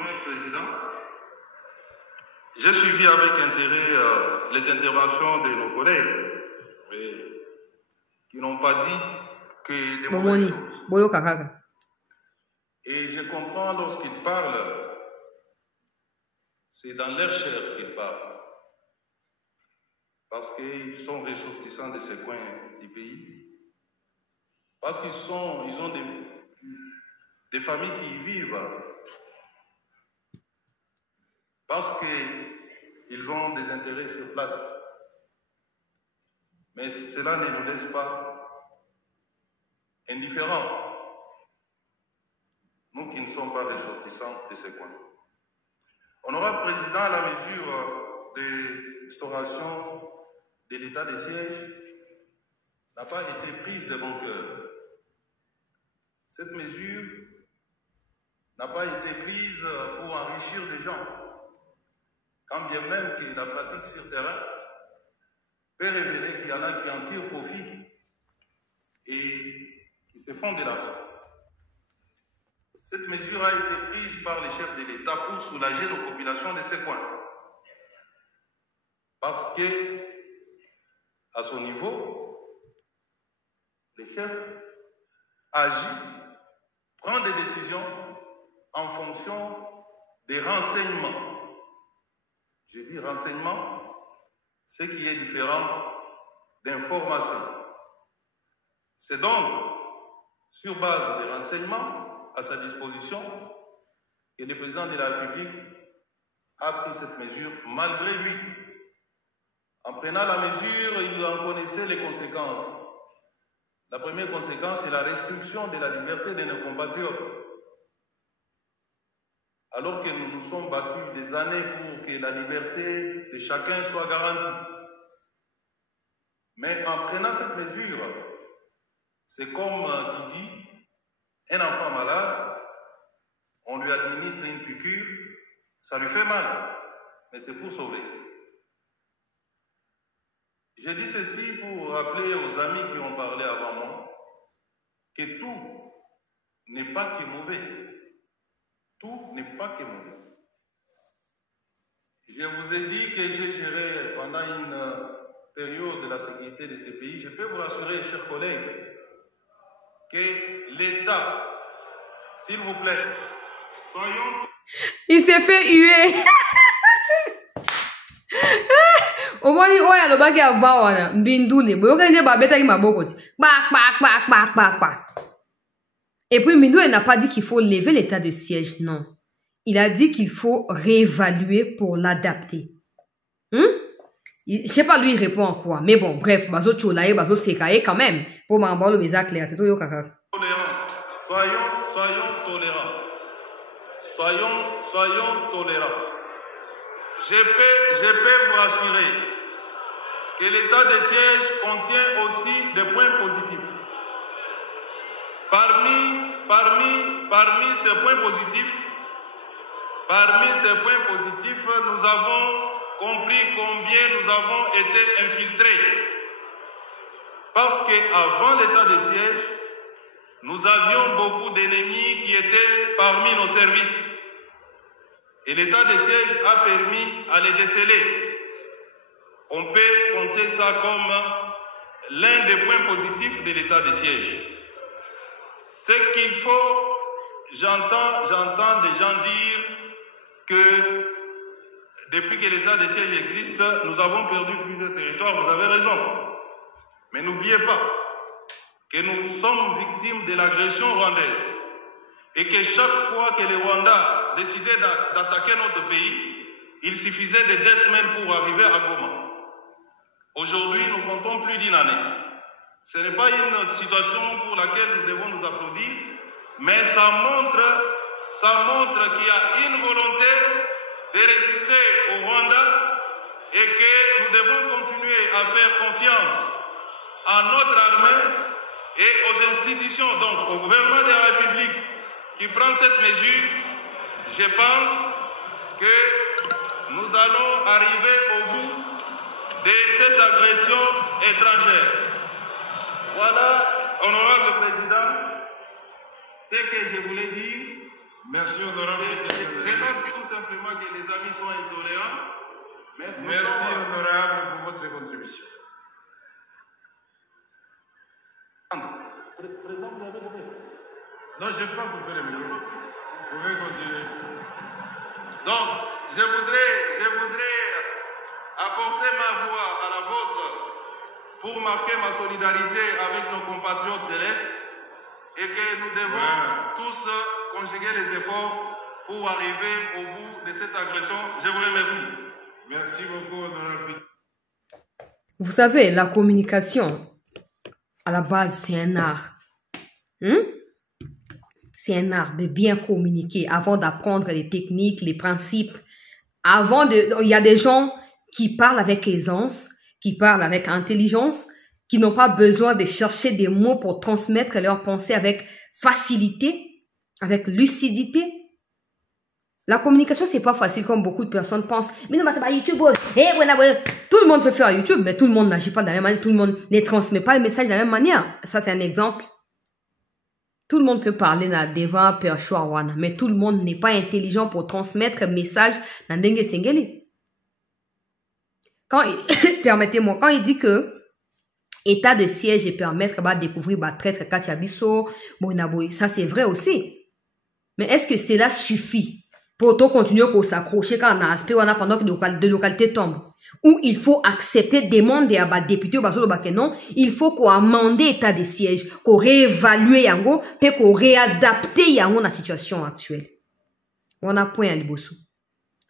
J'ai suivi avec intérêt les interventions de nos collègues qui n'ont pas dit que des mauvaises choses. Et je comprends lorsqu'ils parlent, c'est dans leur chair qu'ils parlent. Parce qu'ils sont ressortissants de ces coins du pays. Parce qu'ils ont des familles qui y vivent. Parce qu'ils ont des intérêts sur place. Mais cela ne nous laisse pas indifférents. Nous qui ne sommes pas ressortissants de ces coins. Honorable Président, à la mesure de l'instauration de l'état de siège n'a pas été prise de bon cœur. Cette mesure n'a pas été prise pour enrichir les gens. Quand bien même que la pratique sur terrain peut révéler qu'il y en a qui en tirent profit et qui se font de l'argent. Cette mesure a été prise par les chefs de l'État pour soulager nos populations de ces coins. Parce que, à son niveau, le chef agit, prend des décisions en fonction des renseignements. Je dis renseignement, ce qui est différent d'information. C'est donc sur base des renseignements à sa disposition que le président de la République a pris cette mesure malgré lui. En prenant la mesure, il en connaissait les conséquences. La première conséquence, c'est la restriction de la liberté de nos compatriotes. Alors que nous nous sommes battus des années pour que la liberté de chacun soit garantie. Mais en prenant cette mesure, C'est comme qui dit, un enfant malade, on lui administre une piqûre, ça lui fait mal, mais c'est pour sauver. Je dis ceci pour rappeler aux amis qui ont parlé avant moi que tout n'est pas que mauvais. Tout n'est pas que mauvais. Je vous ai dit que j'ai géré pendant une période de la sécurité de ce pays. Je peux vous rassurer, chers collègues, que l'État, s'il vous plaît, soyons... Il s'est fait huer. Au moins, il y a le bac à voir, Mbindoule. Et puis, Mbindoule n'a pas dit qu'il faut lever l'état de siège, non. Il a dit qu'il faut réévaluer pour l'adapter. Je sais pas lui il répond en quoi, mais bon, bref, bazo cholaye, bazo sekaye quand même. Pour m'envoyer le message clair, c'est tout yo kaka. Soyons tolérants. Soyons tolérants. Je peux vous rassurer que l'état de siège contient aussi des points positifs. Parmi ces points positifs, nous avons compris combien nous avons été infiltrés. Parce qu'avant l'état de siège, nous avions beaucoup d'ennemis qui étaient parmi nos services. Et l'état de siège a permis à les déceler. On peut compter ça comme l'un des points positifs de l'état de siège. C'est qu'il faut, j'entends des gens dire que depuis que l'état de siège existe, nous avons perdu plusieurs territoires, vous avez raison. Mais n'oubliez pas que nous sommes victimes de l'agression rwandaise et que chaque fois que les Rwandais décidaient d'attaquer notre pays, il suffisait de 2 semaines pour arriver à Goma. Aujourd'hui, nous comptons plus d'1 année. Ce n'est pas une situation pour laquelle nous devons nous applaudir, mais ça montre qu'il y a une volonté de résister au Rwanda et que nous devons continuer à faire confiance à notre armée et aux institutions, donc au gouvernement de la République qui prend cette mesure. Je pense que nous allons arriver au bout de cette agression étrangère. Voilà, honorable président, ce que je voulais dire. Merci, honorable. Je note tout simplement que les amis sont intolérants. Merci, honorable, pour votre contribution. Non, je n'ai pas coupé le micro. Vous pouvez continuer. Donc, je voudrais apporter ma voix à la vôtre pour marquer ma solidarité avec nos compatriotes de l'Est et que nous devons tous conjuguer les efforts pour arriver au bout de cette agression. Je vous remercie. Merci beaucoup, honorable. Vous savez, la communication, à la base, c'est un art. C'est un art de bien communiquer avant d'apprendre les techniques, les principes. Il y a des gens qui parlent avec aisance, qui parlent avec intelligence, qui n'ont pas besoin de chercher des mots pour transmettre leurs pensées avec facilité, avec lucidité. La communication, c'est pas facile comme beaucoup de personnes pensent. Mais non, mais c'est pas YouTube. Tout le monde peut faire YouTube, mais tout le monde n'agit pas de la même manière. Tout le monde ne transmet pas le message de la même manière. Ça, c'est un exemple. Tout le monde peut parler devant Perchoawana, mais tout le monde n'est pas intelligent pour transmettre un message dans Dengue Sengele. Permettez-moi, quand il dit que état de siège et permettre de découvrir traître Kachabiso, ça c'est vrai aussi. Mais est-ce que cela suffit pour continuer à s'accrocher quand on a aspect pendant que des localités tombent? Ou il faut accepter, demander à des députés non, il faut qu'on amende l'état de siège, qu'on réévalue yango, puis qu'on réadapte yango dans la situation actuelle. On a point à l'Ibossou.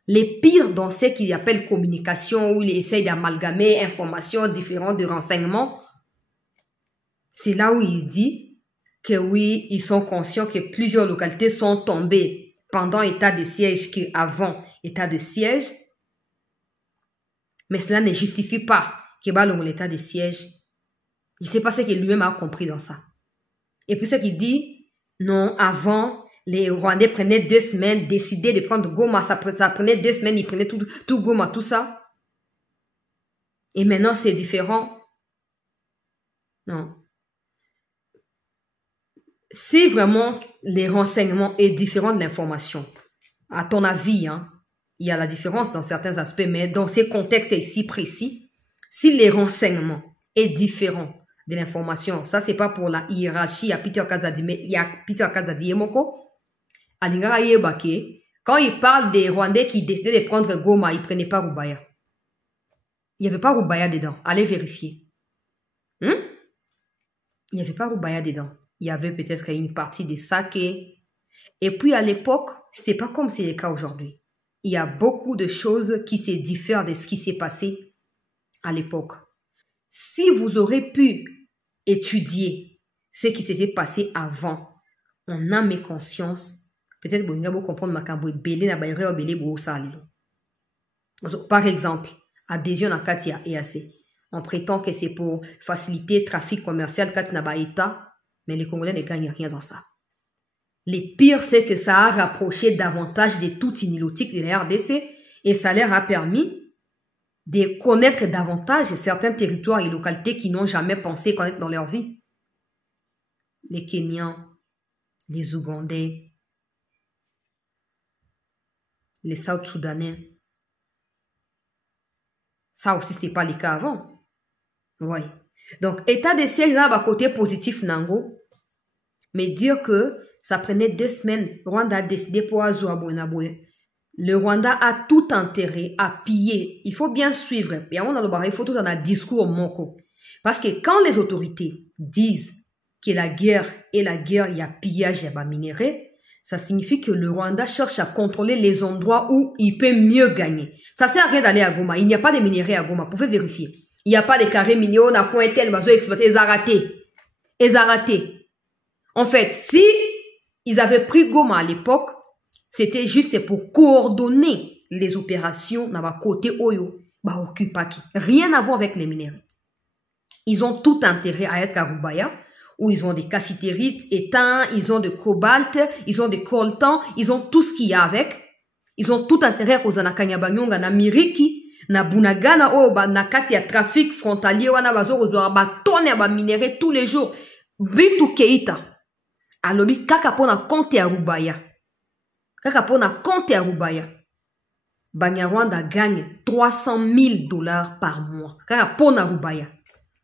Les pires dans ce qu'il appelle communication, où ils essayent d'amalgamer informations différentes de renseignements, c'est là où il dit que oui, ils sont conscients que plusieurs localités sont tombées pendant l'état de siège qu'avant l'état de siège. Mais cela ne justifie pas qu'il y ait l'état de siège. Il ne sait pas ce qu'il lui-même a compris dans ça. Et puis, ce qui dit, non, avant, les Rwandais prenaient 2 semaines, décidaient de prendre Goma, ça prenait 2 semaines, ils prenaient tout Goma, tout ça. Et maintenant, c'est différent. Non. Si vraiment les renseignements est différent de l'information, à ton avis, hein, il y a la différence dans certains aspects, mais dans ces contextes ici précis, si les renseignements est différent de l'information, ça c'est pas pour la hiérarchie à Peter Kazadi, mais il y a Peter Kazadi et Moko, quand il parle des Rwandais qui décidaient de prendre Goma, ils ne prenaient pas Rubaya. Il n'y avait pas Rubaya dedans. Allez vérifier. Il n'y avait pas Rubaya dedans. Il y avait peut-être une partie de Saké. Et puis à l'époque, ce n'était pas comme c'est le cas aujourd'hui. Il y a beaucoup de choses qui se diffèrent de ce qui s'est passé à l'époque. Si vous aurez pu étudier ce qui s'était passé avant, en âme et conscience, peut-être que vous allez comprendre ma cambo belé na bayre belé bo salilo. Par exemple, adhésion à Katia et assez. On prétend que c'est pour faciliter le trafic commercial Katina Baïta, mais les Congolais ne gagnent rien dans ça. Le pire, c'est que ça a rapproché davantage des tout inilotiques de la RDC et ça leur a permis de connaître davantage certains territoires et localités qu'ils n'ont jamais pensé connaître dans leur vie. Les Kenyans, les Ougandais, les South-Soudanais. Ça aussi, ce n'était pas le cas avant. Oui. Donc, état de siège là, côté positif, Nango. Mais dire que ça prenait 2 semaines, Rwanda a décidé pour Azouabouenaboué. Le Rwanda a tout intérêt à piller. Il faut bien suivre. Et on a le barré, il faut tout dans un discours moko. Parce que quand les autorités disent que la guerre est la guerre, il y a pillage et bas minéré, ça signifie que le Rwanda cherche à contrôler les endroits où il peut mieux gagner. Ça sert à rien d'aller à Goma. Il n'y a pas de minerais à Goma. Vous pouvez vérifier. Il n'y a pas de carrés minéraux, on a point tel, bazo exploité, ils ont raté. Ils ont raté. En fait, si ils avaient pris Goma à l'époque, c'était juste pour coordonner les opérations dans le côté Oyo, bah Okupaki. Rien à voir avec les minéraux. Ils ont tout intérêt à être à Rubaya, où ils ont des cassitérites, étain, ils ont de cobalt, ils ont des coltans, ils ont tout ce qu'il y a avec. Ils ont tout intérêt aux Anakanyabanyonga, na Miriki, na Bunagana, na kati ya trafic frontalier, wana bazo kozwa ba tonne ba minéraux tous les jours. Bintu Keita. Alobi kaka pona compte à Rubaya. Kaka pona compte à Rubaya. Banyarwanda gagne $300,000 par mois. Kaka pona Rubaya.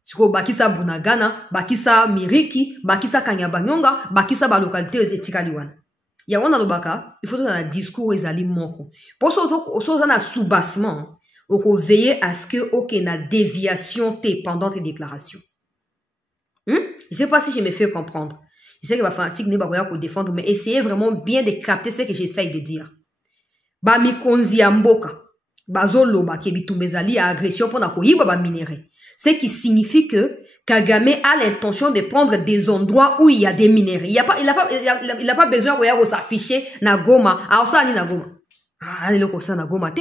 Siko bakisa Bunagana, bakisa Miriki, bakisa Kanyabanyonga, bakisa ba localité etikaliwana. Ya wana lobaka, il faut dans un discours ezali moko. Pour ça na soubassement, on faut veiller à ce que aucune déviation te pendant tes déclarations. Je ne sais pas si je me fais comprendre. Je sais que ma fanatique n'est pas pour défendre, mais essayez vraiment bien de capter ce que j'essaye de dire. Ba mikonzi amboka, bazo loba kebitumbezali a agression pour na koyiba ba minéraux. Ce qui signifie que Kagame a l'intention de prendre des endroits où il y a des minéraux. Il n'a pas besoin de s'afficher na Goma. Alors ça, na Goma. Ah, na Goma te.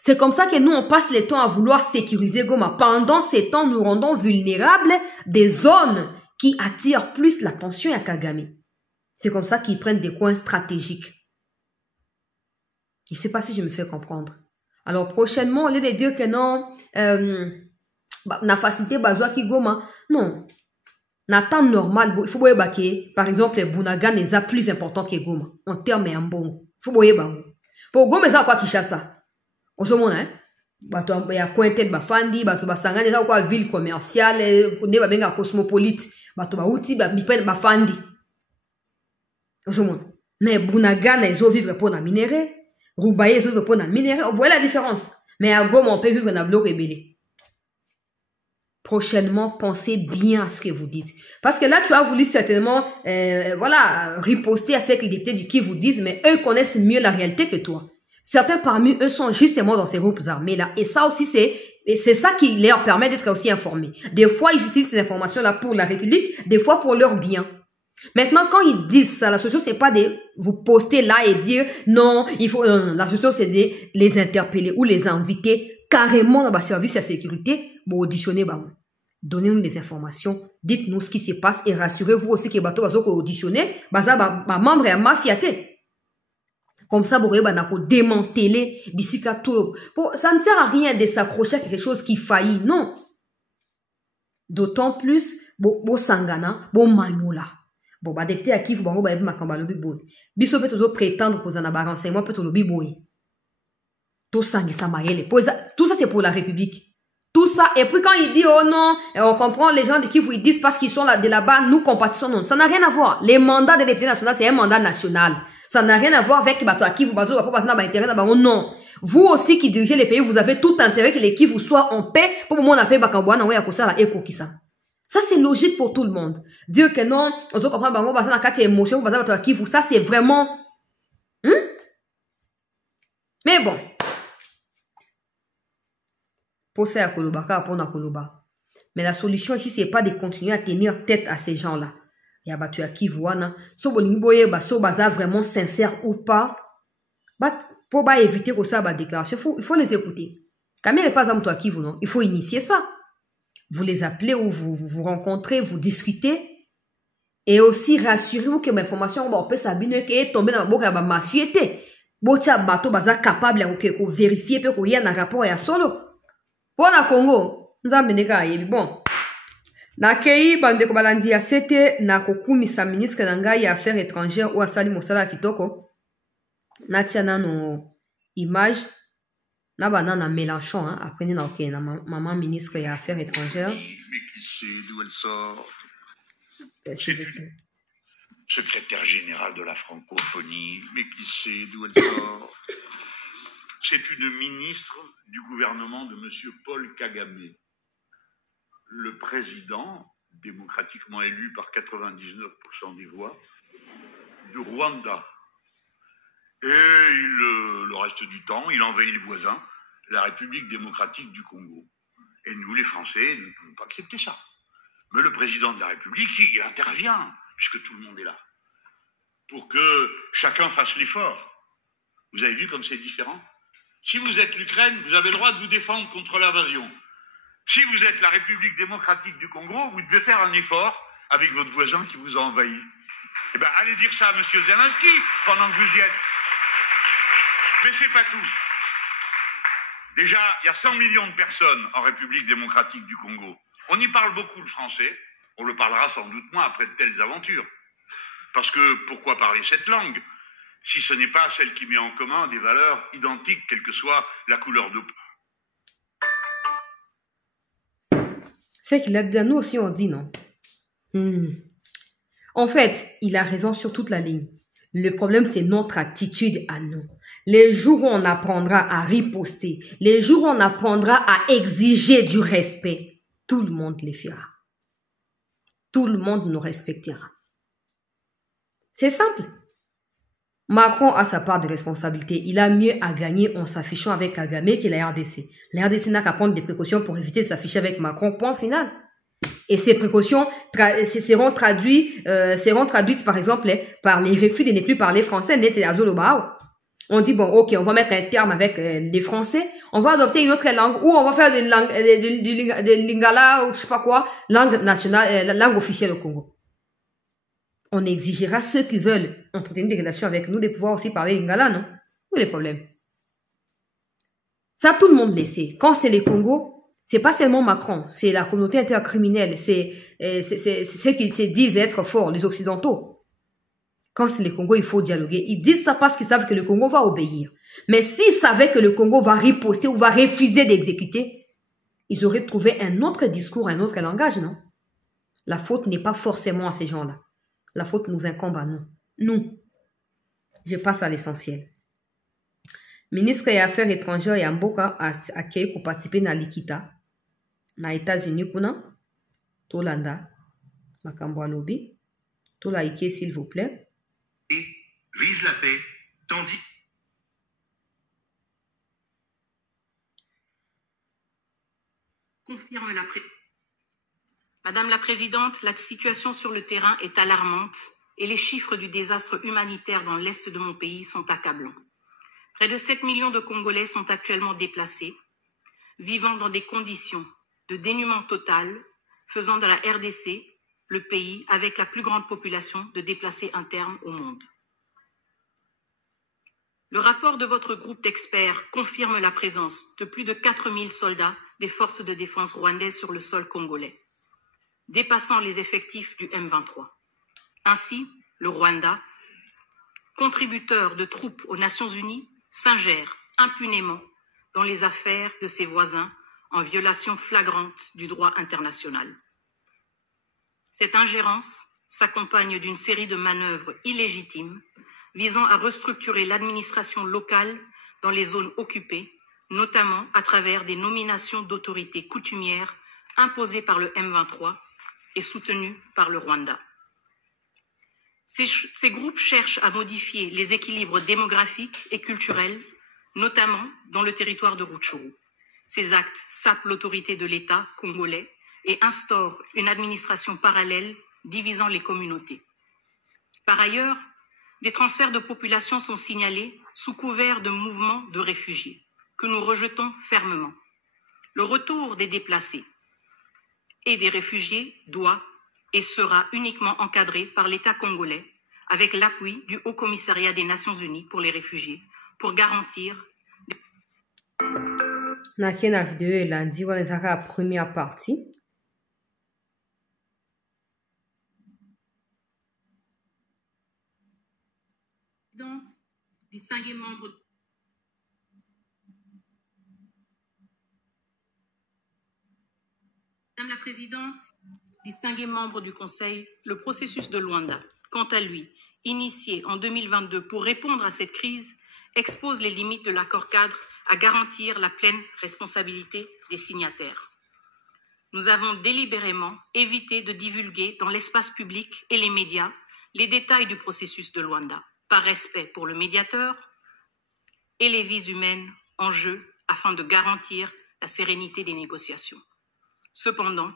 C'est comme ça que nous, on passe le temps à vouloir sécuriser Goma. Pendant ces temps, nous rendons vulnérables des zones qui attirent plus l'attention à Kagame. C'est comme ça qu'ils prennent des coins stratégiques. Je ne sais pas si je me fais comprendre. Alors, prochainement, au lieu de dire que non, na facilité bazwa ki Goma, non. Na temps normal, il faut voir que, par exemple, Bunagan est plus important que Goma, en termes et en bon. Il faut voir pour Goma, ça quoi Kinshasa. Au sommet, hein? Bato ya Cointel bafandi, bato basanga déjà quoi ville commerciale, ne ba benga cosmopolite, bato ba uti ba mipel bafandi. Au sommet. Mais Bunagan ils ont vivre pour na minerai, Rubaye ils ont vivre pour na minerai. On voit la différence. Mais à Goma on peut vivre dans bloc ébélé. Prochainement, pensez bien à ce que vous dites. Parce que là, tu as voulu certainement, voilà, riposter à ce que les députés qui vous disent, mais eux connaissent mieux la réalité que toi. Certains parmi eux sont justement dans ces groupes armés-là. Et ça aussi, c'est ça qui leur permet d'être aussi informés. Des fois, ils utilisent ces informations-là pour la République, des fois pour leur bien. Maintenant, quand ils disent ça, la solution, c'est pas de vous poster là et dire, non, il faut, la solution, c'est de les interpeller ou les inviter carrément dans le service de sécurité pour auditionner, bah, Donnez-nous les informations, dites-nous ce qui se passe et rassurez-vous aussi que bateau va auditionner, membre et mafiaté. Comme ça, vous pouvez démanteler bisika tout. Ça ne sert à rien de s'accrocher à quelque chose qui faillit, non. D'autant plus, bo sangana, bo manyola. Bon, bah, député à qui vous bango, bah, makamba lobi boy. Biso peut toujours prétendre que vous en avez renseignement, peut lobi boy. Tout ça, tout ça, c'est pour la République. Tout ça, et puis quand il dit, oh non, on comprend les gens de qui vous ils disent parce qu'ils sont là, de là-bas, nous compatissons, non. Ça n'a rien à voir. Les mandats des députés nationaux, c'est un mandat national. Ça n'a rien à voir avec à qui vous basez, non. Vous aussi qui dirigez les pays, vous avez tout intérêt que les qui vous soient en paix pour que le monde appelle Bakambouana ou Yakosa et Kokisa. Ça, c'est logique pour tout le monde. Dire que non, on doit comprendre, on va passer dans la émotion, ça, c'est vraiment, mais bon. Pour ça, à Koloba, pour Koloba. Mais la solution ici, c'est pas de continuer à tenir tête à ces gens-là. Il y a battu à Kivuana. So baza vraiment sincère ou pas. Pour pas éviter que ça, déclaration, il faut les écouter. Quand même, pas à Kivu, non. Il faut initier ça. Vous les appelez ou vous rencontrez, vous discutez. Et aussi, rassurez-vous que l'information, on peut s'abîmer, qu'elle est tombée dans la boca, ma mafiété. Bocha bateau, baza capable de vérifier, peut qu'il y a un rapport à solo. Pour la Congo, nous avons des bon. Na kei bandeko balandi ya sete na kokumisa ministre nangai ya affaires étrangères ou asali mosala kitoko. Na tiana no image na banana Mélenchon après na ok na maman ministre ya affaires étrangères. Mais qui sait d'où elle sort? C'est une secrétaire générale de la francophonie, mais qui sait d'où elle sort? C'est une ministre du gouvernement de M. Paul Kagame, le président, démocratiquement élu par 99% des voix, du Rwanda. Et le reste du temps, il envahit les voisins, la République démocratique du Congo. Et nous, les Français, nous ne pouvons pas accepter ça. Mais le président de la République, il intervient, puisque tout le monde est là, pour que chacun fasse l'effort. Vous avez vu comme c'est différent? Si vous êtes l'Ukraine, vous avez le droit de vous défendre contre l'invasion. Si vous êtes la République démocratique du Congo, vous devez faire un effort avec votre voisin qui vous a envahi. Eh bien, allez dire ça à M. Zelensky pendant que vous y êtes. Mais c'est pas tout. Déjà, il y a 100 millions de personnes en République démocratique du Congo. On y parle beaucoup le français. On le parlera sans doute moins après de telles aventures. Parce que, pourquoi parler cette langue si ce n'est pas celle qui met en commun des valeurs identiques, quelle que soit la couleur de peau? C'est qu'il a dit à nous aussi, on dit non. En fait, il a raison sur toute la ligne. Le problème, c'est notre attitude à nous. Les jours où on apprendra à riposter, les jours où on apprendra à exiger du respect, tout le monde les fera. Tout le monde nous respectera. C'est simple. Macron a sa part de responsabilité. Il a mieux à gagner en s'affichant avec Kagame que la RDC. La RDC n'a qu'à prendre des précautions pour éviter de s'afficher avec Macron, point final. Et ces précautions seront traduites, par exemple, par les refus de ne plus parler français. On dit, bon, ok, on va mettre un terme avec les Français, on va adopter une autre langue, ou on va faire de lingala, ou je sais pas quoi, langue nationale, langue officielle au Congo. On exigera ceux qui veulent entretenir des relations avec nous de pouvoir aussi parler lingala, non? Où est le problème? Ça, tout le monde le sait. Quand c'est le Congo, c'est pas seulement Macron, c'est la communauté intercriminelle, c'est ceux qui se disent être forts, les Occidentaux. Quand c'est le Congo, il faut dialoguer. Ils disent ça parce qu'ils savent que le Congo va obéir. Mais s'ils savaient que le Congo va riposter ou va refuser d'exécuter, ils auraient trouvé un autre discours, un autre langage, non? La faute n'est pas forcément à ces gens-là. La faute nous incombe à nous. Nous. Je passe à l'essentiel. Ministre des Affaires étrangères et Mboka a accueilli pour participer à l'Ikita. Aux États-Unis, kuna. Tolanda. Makambo Alobi. Tola Ike, s'il vous plaît. Vise la paix, tandis. Confirme Madame la Présidente, la situation sur le terrain est alarmante et les chiffres du désastre humanitaire dans l'est de mon pays sont accablants. Près de 7 millions de Congolais sont actuellement déplacés, vivant dans des conditions de dénuement total, faisant de la RDC le pays avec la plus grande population de déplacés internes au monde. Le rapport de votre groupe d'experts confirme la présence de plus de 4000 soldats des forces de défense rwandaises sur le sol congolais, dépassant les effectifs du M23. Ainsi, le Rwanda, contributeur de troupes aux Nations Unies, s'ingère impunément dans les affaires de ses voisins en violation flagrante du droit international. Cette ingérence s'accompagne d'une série de manœuvres illégitimes visant à restructurer l'administration locale dans les zones occupées, notamment à travers des nominations d'autorités coutumières imposées par le M23 et soutenues par le Rwanda. Ces groupes cherchent à modifier les équilibres démographiques et culturels, notamment dans le territoire de Rutshuru. Ces actes sapent l'autorité de l'État congolais et instaurent une administration parallèle divisant les communautés. Par ailleurs, des transferts de population sont signalés sous couvert de mouvements de réfugiés, que nous rejetons fermement. Le retour des déplacés et des réfugiés doit et sera uniquement encadré par l'État congolais avec l'appui du Haut-Commissariat des Nations Unies pour les réfugiés pour garantir na kena video elandi wana ezaka la première partie. Distingués membres Madame la Présidente, distingués membres du Conseil, le processus de Luanda, quant à lui, initié en 2022 pour répondre à cette crise, expose les limites de l'accord-cadre à garantir la pleine responsabilité des signataires. Nous avons délibérément évité de divulguer dans l'espace public et les médias les détails du processus de Luanda, par respect pour le médiateur et les vies humaines en jeu afin de garantir la sérénité des négociations. Cependant,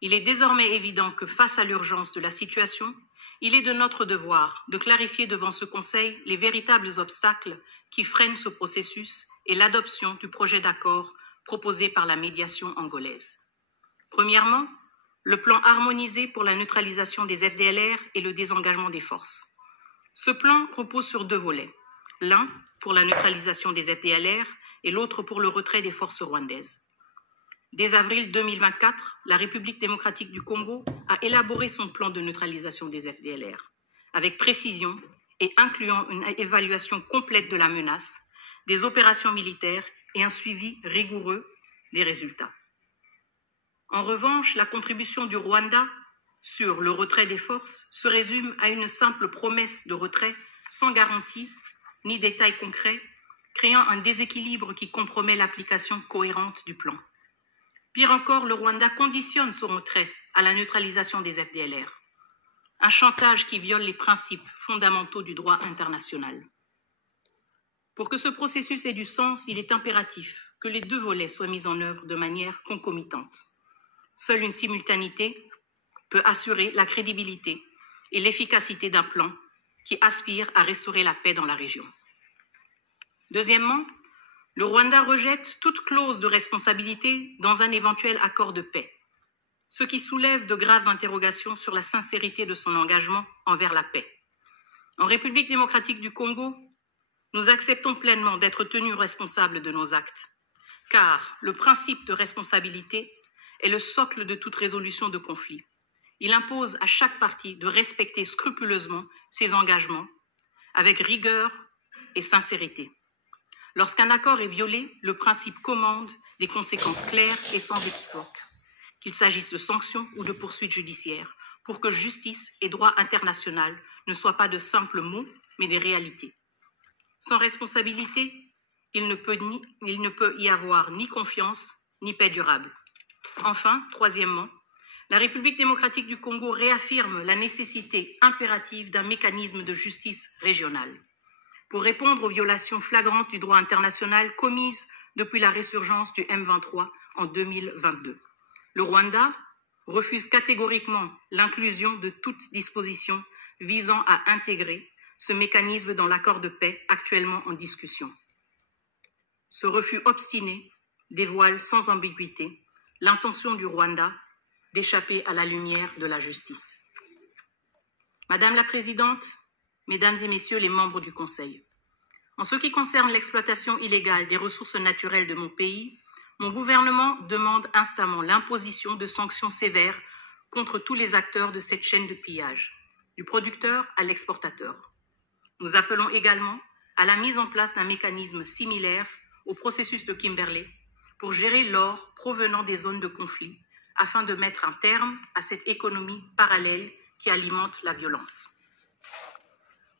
il est désormais évident que face à l'urgence de la situation, il est de notre devoir de clarifier devant ce Conseil les véritables obstacles qui freinent ce processus et l'adoption du projet d'accord proposé par la médiation angolaise. Premièrement, le plan harmonisé pour la neutralisation des FDLR et le désengagement des forces. Ce plan repose sur deux volets, l'un pour la neutralisation des FDLR et l'autre pour le retrait des forces rwandaises. Dès avril 2024, la République démocratique du Congo a élaboré son plan de neutralisation des FDLR, avec précision et incluant une évaluation complète de la menace, des opérations militaires et un suivi rigoureux des résultats. En revanche, la contribution du Rwanda sur le retrait des forces se résume à une simple promesse de retrait sans garantie ni détails concrets, créant un déséquilibre qui compromet l'application cohérente du plan. Pire encore, le Rwanda conditionne son retrait à la neutralisation des FDLR, un chantage qui viole les principes fondamentaux du droit international. Pour que ce processus ait du sens, il est impératif que les deux volets soient mis en œuvre de manière concomitante. Seule une simultanéité peut assurer la crédibilité et l'efficacité d'un plan qui aspire à restaurer la paix dans la région. Deuxièmement, le Rwanda rejette toute clause de responsabilité dans un éventuel accord de paix, ce qui soulève de graves interrogations sur la sincérité de son engagement envers la paix. En République démocratique du Congo, nous acceptons pleinement d'être tenus responsables de nos actes, car le principe de responsabilité est le socle de toute résolution de conflit. Il impose à chaque partie de respecter scrupuleusement ses engagements, avec rigueur et sincérité. Lorsqu'un accord est violé, le principe commande des conséquences claires et sans équivoque, qu'il s'agisse de sanctions ou de poursuites judiciaires, pour que justice et droit international ne soient pas de simples mots, mais des réalités. Sans responsabilité, il ne peut y avoir ni confiance, ni paix durable. Enfin, troisièmement, la République démocratique du Congo réaffirme la nécessité impérative d'un mécanisme de justice régionale pour répondre aux violations flagrantes du droit international commises depuis la résurgence du M23 en 2022. Le Rwanda refuse catégoriquement l'inclusion de toute disposition visant à intégrer ce mécanisme dans l'accord de paix actuellement en discussion. Ce refus obstiné dévoile sans ambiguïté l'intention du Rwanda d'échapper à la lumière de la justice. Madame la Présidente, Mesdames et Messieurs les membres du Conseil, en ce qui concerne l'exploitation illégale des ressources naturelles de mon pays, mon gouvernement demande instamment l'imposition de sanctions sévères contre tous les acteurs de cette chaîne de pillage, du producteur à l'exportateur. Nous appelons également à la mise en place d'un mécanisme similaire au processus de Kimberley pour gérer l'or provenant des zones de conflit afin de mettre un terme à cette économie parallèle qui alimente la violence.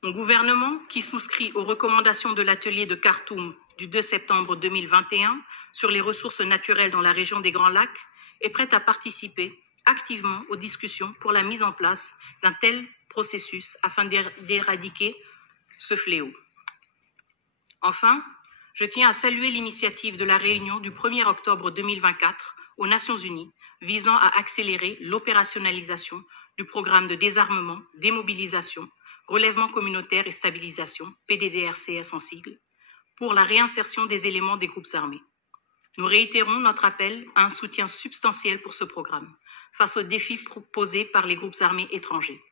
Mon gouvernement, qui souscrit aux recommandations de l'atelier de Khartoum du 2 septembre 2021 sur les ressources naturelles dans la région des Grands Lacs, est prêt à participer activement aux discussions pour la mise en place d'un tel processus afin d'éradiquer ce fléau. Enfin, je tiens à saluer l'initiative de la réunion du 1er octobre 2024 aux Nations Unies visant à accélérer l'opérationnalisation du programme de désarmement, démobilisation, relèvement communautaire et stabilisation, PDDRCS en sigle, pour la réinsertion des éléments des groupes armés. Nous réitérons notre appel à un soutien substantiel pour ce programme, face aux défis posés par les groupes armés étrangers.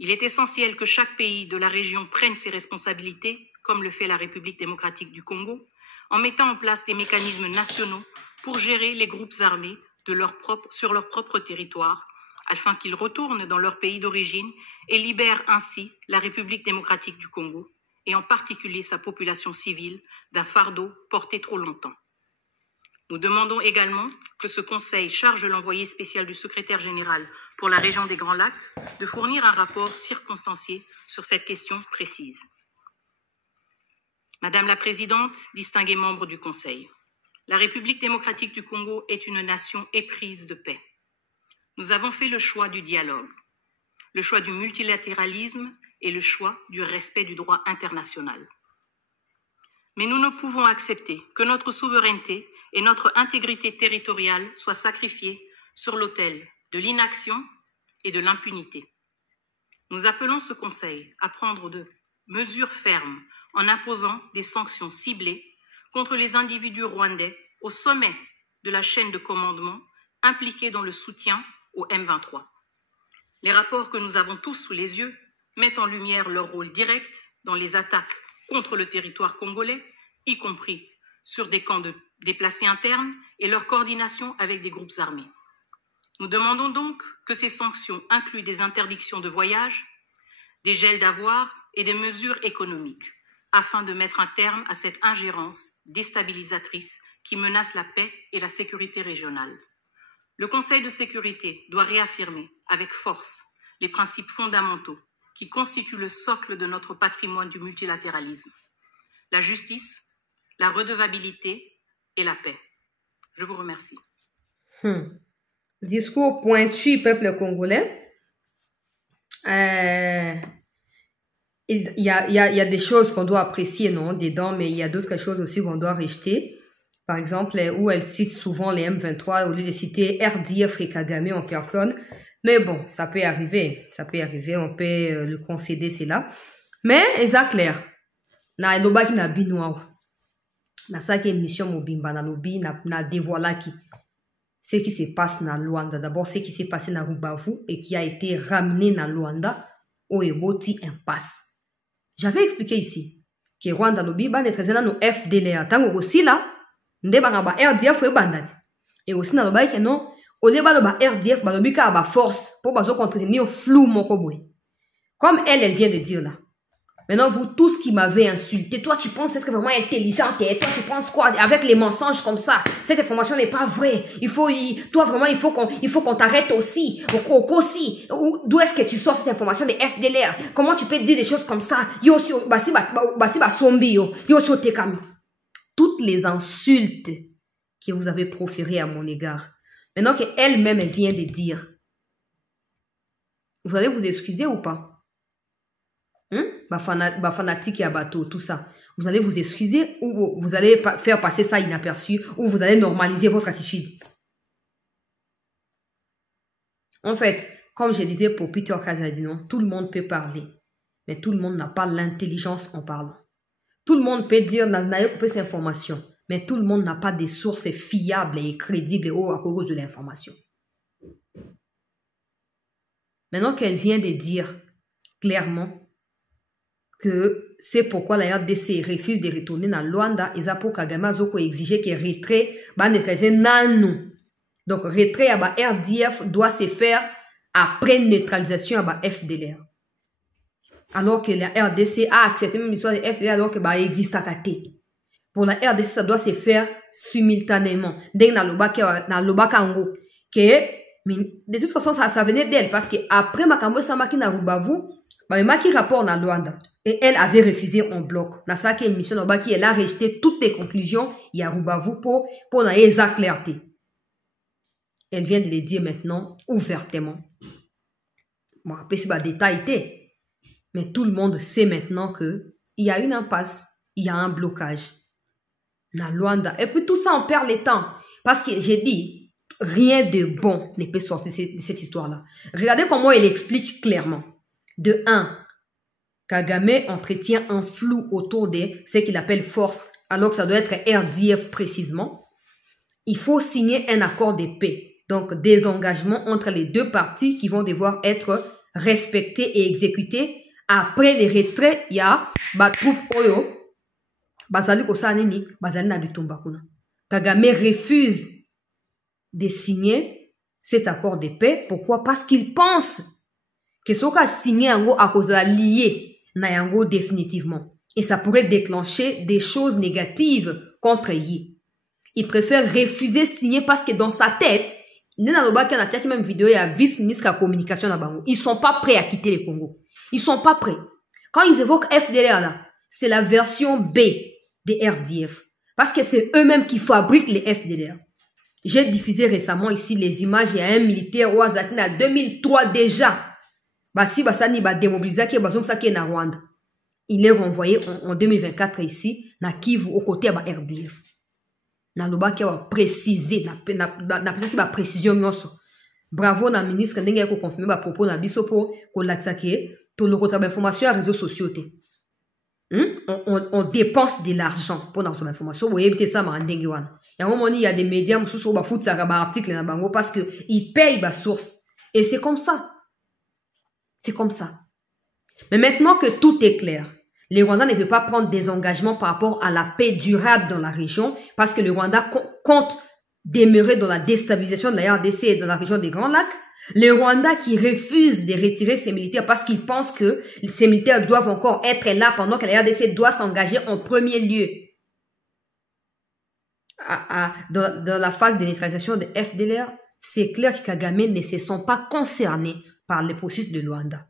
Il est essentiel que chaque pays de la région prenne ses responsabilités, comme le fait la République démocratique du Congo, en mettant en place des mécanismes nationaux pour gérer les groupes armés sur leur propre territoire, afin qu'ils retournent dans leur pays d'origine et libèrent ainsi la République démocratique du Congo, et en particulier sa population civile, d'un fardeau porté trop longtemps. Nous demandons également que ce Conseil charge l'envoyé spécial du secrétaire général pour la région des Grands Lacs de fournir un rapport circonstancié sur cette question précise. Madame la Présidente, distingués membres du Conseil, la République démocratique du Congo est une nation éprise de paix. Nous avons fait le choix du dialogue, le choix du multilatéralisme et le choix du respect du droit international. Mais nous ne pouvons accepter que notre souveraineté et notre intégrité territoriale soient sacrifiées sur l'autel de l'inaction et de l'impunité. Nous appelons ce Conseil à prendre de mesures fermes en imposant des sanctions ciblées contre les individus rwandais au sommet de la chaîne de commandement impliqués dans le soutien au M23. Les rapports que nous avons tous sous les yeux mettent en lumière leur rôle direct dans les attaques contre le territoire congolais, y compris sur des camps de déplacés internes et leur coordination avec des groupes armés. Nous demandons donc que ces sanctions incluent des interdictions de voyage, des gels d'avoirs et des mesures économiques, afin de mettre un terme à cette ingérence déstabilisatrice qui menace la paix et la sécurité régionale. Le Conseil de sécurité doit réaffirmer avec force les principes fondamentaux qui constituent le socle de notre patrimoine du multilatéralisme: la justice, la redevabilité et la paix. Je vous remercie. Discours pointu peuple congolais. Il y a des choses qu'on doit apprécier, non, dedans, mais il y a d'autres choses aussi qu'on doit rejeter. Par exemple, où elle cite souvent les M23 au lieu de citer RDF et Kagame en personne. Mais bon, ça peut arriver, on peut le concéder, c'est là. Mais, c'est clair. Na eloba ki na binoa. Na sa ki émission mobimba na lobi na dévoila qui ce qui se passe na Luanda. D'abord, ce qui s'est passé na Rubavu et qui a été ramené na Luanda au Eboti impasse. J'avais expliqué ici que Rwanda lobi ba netre zena no FDLR tango aussi là nde ba ba RDF e bandati. Et aussi na loba que non au lieu ba RDF ba lobi ka ba force pour bazo contenir flou moko boy. Comme elle vient de dire là. Maintenant, vous tous qui m'avez insulté, toi tu penses être vraiment intelligente et toi tu penses quoi avec les mensonges comme ça? Cette information n'est pas vraie. Toi vraiment il faut qu'on t'arrête aussi. Aussi. D'où est-ce que tu sors cette information des FDLR? Comment tu peux dire des choses comme ça? Toutes les insultes que vous avez proférées à mon égard. Maintenant qu'elle-même elle vient de dire, vous allez vous excuser ou pas? Fanatique et abateau, tout ça. Vous allez vous excuser ou vous allez faire passer ça inaperçu ou vous allez normaliser votre attitude. En fait, comme je disais pour Peter Kazadinon, tout le monde peut parler, mais tout le monde n'a pas l'intelligence en parlant. Tout le monde peut dire cette information, mais tout le monde n'a pas des sources fiables et crédibles à cause de l'information. Maintenant qu'elle vient de dire clairement que c'est pourquoi la RDC refuse de retourner dans Luanda, et ça pour Kagame Azoko exiger que retrait, donc retrait à RDF doit se faire après neutralisation à FDLR. Alors que la RDC a accepté même l'histoire de FDLR alors que existe à côté. Pour la RDC, ça doit se faire simultanément. Dès que de toute façon, ça venait d'elle parce que après Makambo Samaki na Rubavu, Maki rapport na Luanda. Et elle avait refusé en bloc. Dans sa émission, elle a rejeté toutes les conclusions. Il y a Rubavu pour la exacte clarté. Elle vient de le dire maintenant ouvertement. Bon, après, c'est pas détaillé. Mais tout le monde sait maintenant qu'il y a une impasse, il y a un blocage. Na Luanda. Et puis tout ça, on perd le temps. Parce que j'ai dit, rien de bon ne peut sortir de cette histoire-là. Regardez comment il explique clairement. De 1, Kagame entretient un flou autour de ce qu'il appelle force, alors que ça doit être RDF précisément. Il faut signer un accord de paix. Donc, des engagements entre les deux parties qui vont devoir être respectés et exécutés. Après les retraits, il y a Batroup Oyo. Bazali Kosanini, Bazali Nabitumba Kuna. Kagame refuse de signer cet accord de paix. Pourquoi? Parce qu'il pense que ce qu'a signé à cause de la liée n'a définitivement. Et ça pourrait déclencher des choses négatives contre Yi. Il préfère refuser de signer parce que dans sa tête, il y a même vidéo, il y a vice-ministre de la communication à Bango. Ils ne sont pas prêts à quitter le Congo. Ils ne sont pas prêts. Quand ils évoquent FDLR là, c'est la version B des RDF. Parce que c'est eux-mêmes qui fabriquent les FDLR. J'ai diffusé récemment ici les images. Il y a un militaire au Azakine en 2003 déjà. Si Bassani va démobiliser qui est na Rwanda. Il est renvoyé en 2024 ici, na Kivu, aux côtés de RDF. Na loba qui va préciser, na précision nyonso. Bravo na ministre ndenge ko confirmer ba propos na biso po ko lakisa ke to le retrait d'information à réseaux sociaux te. On dépense de l'argent pour notre information. Vous voyez ça ma ndenge wana. Il y a un moment il y a des médias mususu ba fout ça ba article na bango parce que ils payent ba source. Et c'est comme ça. C'est comme ça. Mais maintenant que tout est clair, le Rwanda ne veut pas prendre des engagements par rapport à la paix durable dans la région parce que le Rwanda compte demeurer dans la déstabilisation de la RDC et dans la région des Grands Lacs. Le Rwanda qui refuse de retirer ses militaires parce qu'il pense que ces militaires doivent encore être là pendant que la RDC doit s'engager en premier lieu dans la phase de neutralisation de FDLR. C'est clair que Kagame ne se sent pas concerné par le processus de Luanda.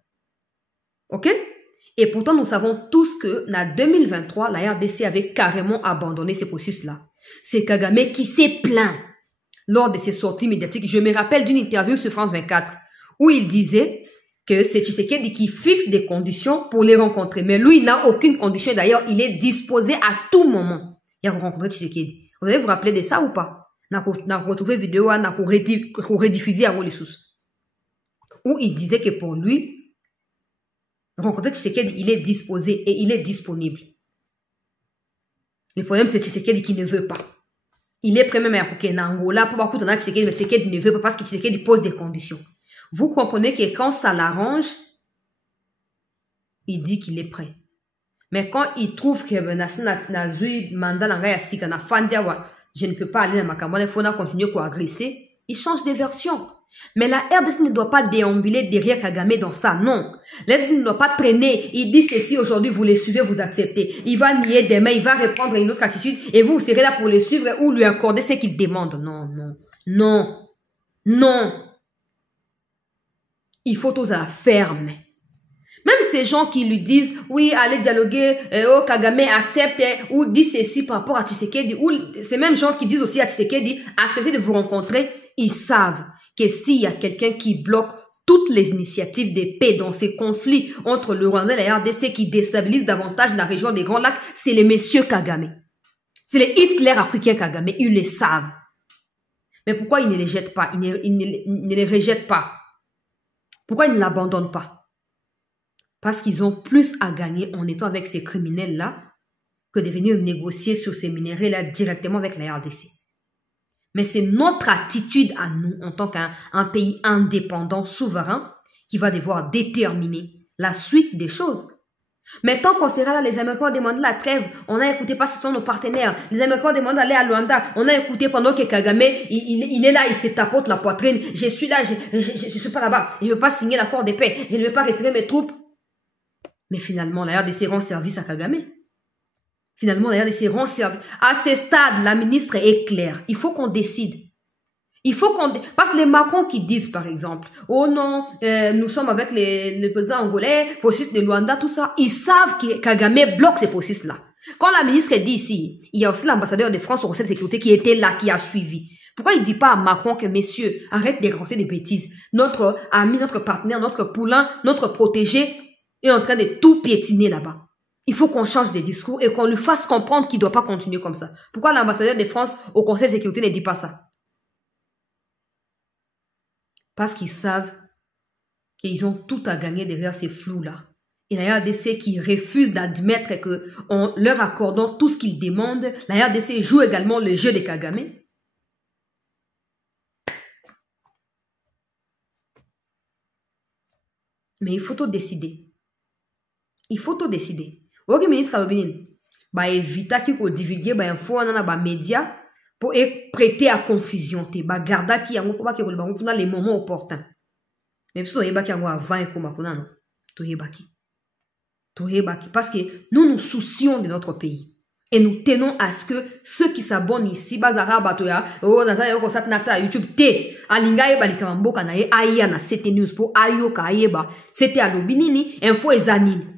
Ok? Et pourtant, nous savons tous que, en 2023, la RDC avait carrément abandonné ce processus-là. C'est Kagame qui s'est plaint lors de ses sorties médiatiques. Je me rappelle d'une interview sur France 24 où il disait que c'est Tshisekedi qui fixe des conditions pour les rencontrer. Mais lui, il n'a aucune condition. D'ailleurs, il est disposé à tout moment à rencontrer Tshisekedi. Vous allez vous rappeler de ça ou pas? On a retrouvé vidéo, on a rediffusé à Rolissus. Où il disait que pour lui, rencontrer Tshisekedi, il est disposé et il est disponible. Le problème, c'est Tshisekedi qui ne veut pas. Il est prêt même à couper en Angola pour voir Tshisekedi, mais Tshisekedi ne veut pas parce que Tshisekedi pose des conditions. Vous comprenez que quand ça l'arrange, il dit qu'il est prêt. Mais quand il trouve que je ne peux pas aller dans ma campagne, il faut continuer à agresser, il change de version. Mais la RDC ne doit pas déambuler derrière Kagame dans ça, non. La RDC ne doit pas traîner. Il dit ceci aujourd'hui, vous les suivez, vous acceptez. Il va nier demain, il va reprendre une autre attitude et vous serez là pour les suivre ou lui accorder ce qu'il demande. Non, non, non, non. Il faut tous à la ferme. Même ces gens qui lui disent, oui, allez dialoguer, oh, Kagame accepte, ou dit ceci par rapport à Tshisekedi, ou ces mêmes gens qui disent aussi à Tshisekedi, acceptez de vous rencontrer, ils savent que s'il y a quelqu'un qui bloque toutes les initiatives de paix dans ces conflits entre le Rwanda et la RDC qui déstabilisent davantage la région des Grands Lacs, c'est les messieurs Kagame. C'est les Hitler africains Kagame, ils le savent. Mais pourquoi ils ne les jettent pas, ils ne les rejettent pas? Pourquoi ils ne l'abandonnent pas? Parce qu'ils ont plus à gagner en étant avec ces criminels-là que de venir négocier sur ces minéraux-là directement avec la RDC. Mais c'est notre attitude à nous, en tant qu'un pays indépendant, souverain, qui va devoir déterminer la suite des choses. Mais tant qu'on sera là, les Américains ont demandé la trêve, on a écouté parce que ce sont nos partenaires. Les Américains ont demandé d'aller à Luanda, on a écouté pendant que Kagame, il est là, il se tapote la poitrine. Je suis là, je suis pas là-bas, je ne veux pas signer l'accord de paix, je ne veux pas retirer mes troupes. Mais finalement, la RDC rend service à Kagame. Finalement, la RDC rend service. À ce stade, la ministre est claire. Il faut qu'on décide. Il faut qu'on... Parce que les Macron qui disent, par exemple, oh non, nous sommes avec le président angolais, processus de Luanda, tout ça, ils savent que Kagame bloque ces processus-là. Quand la ministre dit ici, il y a aussi l'ambassadeur de France au Conseil de sécurité qui était là, qui a suivi. Pourquoi il ne dit pas à Macron que, messieurs, arrête de raconter des bêtises. Notre ami, notre partenaire, notre poulain, notre protégé est en train de tout piétiner là-bas. Il faut qu'on change de discours et qu'on lui fasse comprendre qu'il ne doit pas continuer comme ça. Pourquoi l'ambassadeur de France au Conseil de sécurité ne dit pas ça? Parce qu'ils savent qu'ils ont tout à gagner derrière ces flous-là. Et la RDC qui refuse d'admettre qu'en leur accordant tout ce qu'ils demandent, la RDC joue également le jeu de Kagame. Mais il faut tout décider. Il faut tout décider. Ok, ministre Alobinin, bah éviter qu'il faut divulguer bah info dans les médias pour prêter à confusion. Bah garda qui a les moments opportuns. Même si tu as avant et comme non, parce que nous nous soucions de notre pays. Et nous tenons à ce que ceux qui s'abonnent ici, bazara batoya, oh nata ko sat nata YouTube te, alinga eba likamboka na ye aya na CT News pour ayoka eba, c'était alobinini, info ezanini.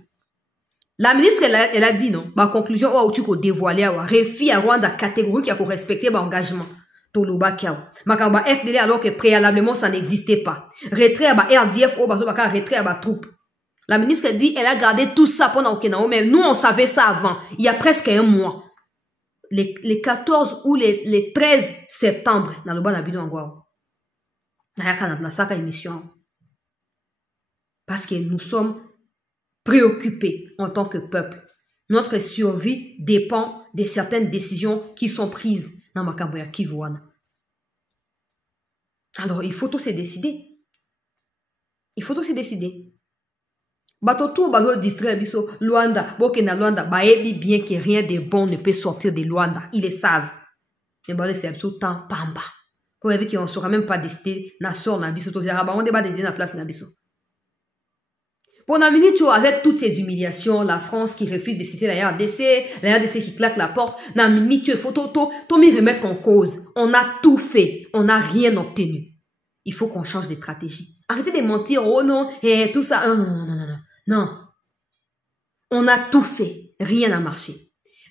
La ministre elle a dit non, ma conclusion oh tu ko dévoiler wa refi à Rwanda catégorie qui a ko respecter ba engagement. Toloba kiao. Makamba FDL alors que préalablement ça n'existait pas. Retrait à ba RDF au bazo baka retrait à ba troupe. La ministre dit elle a gardé tout ça pendant Kenao, mais nous on savait ça avant, il y a presque un mois. Les 14 ou les 13 septembre, dans le bas d'Abidou Angwao. Émission. Parce que nous sommes préoccupés en tant que peuple. Notre survie dépend de certaines décisions qui sont prises dans Makaboya Kivuana. Alors il faut tous se décider. Il faut tous se décider. Bato tout bago distrait biso Luanda, Bokena Luanda, baebi bien que rien de bon ne peut sortir de Luanda. Ils le savent. Mais bah c'est absolument temps pamba. Pour éviter qu'on ne saura même pas décider na sort na biso to zera on débat décider na place na biso. Pour la minute avec toutes ces humiliations, la France qui refuse de citer la RDC qui claque la porte, na minute il faut tout m'y remettre en cause. On a tout fait, on n'a rien obtenu. Il faut qu'on change de stratégie. Arrêtez de mentir, oh non, et tout ça, non. On a tout fait, rien n'a marché.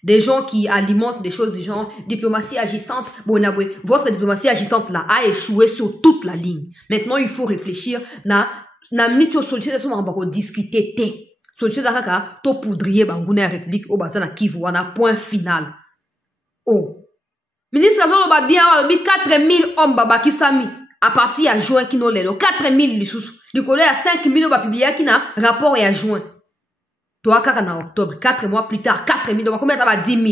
Des gens qui alimentent des choses du genre diplomatie agissante, bonaboué, votre diplomatie agissante là a échoué sur toute la ligne. Maintenant, il faut réfléchir, na minute solution on va discuter solution zakaka to poudrier banguna république au bazana Kivu on a point final. Oh. Ministre Jean ba bien 4000 hommes baba kisami à partir à juin qui no lelo 4000 lisusu likolo ya 5000 ba publier qui na rapport ya juin. Toi kaka na octobre 4 mois plus tard 4000 donc combien ça va 10 000.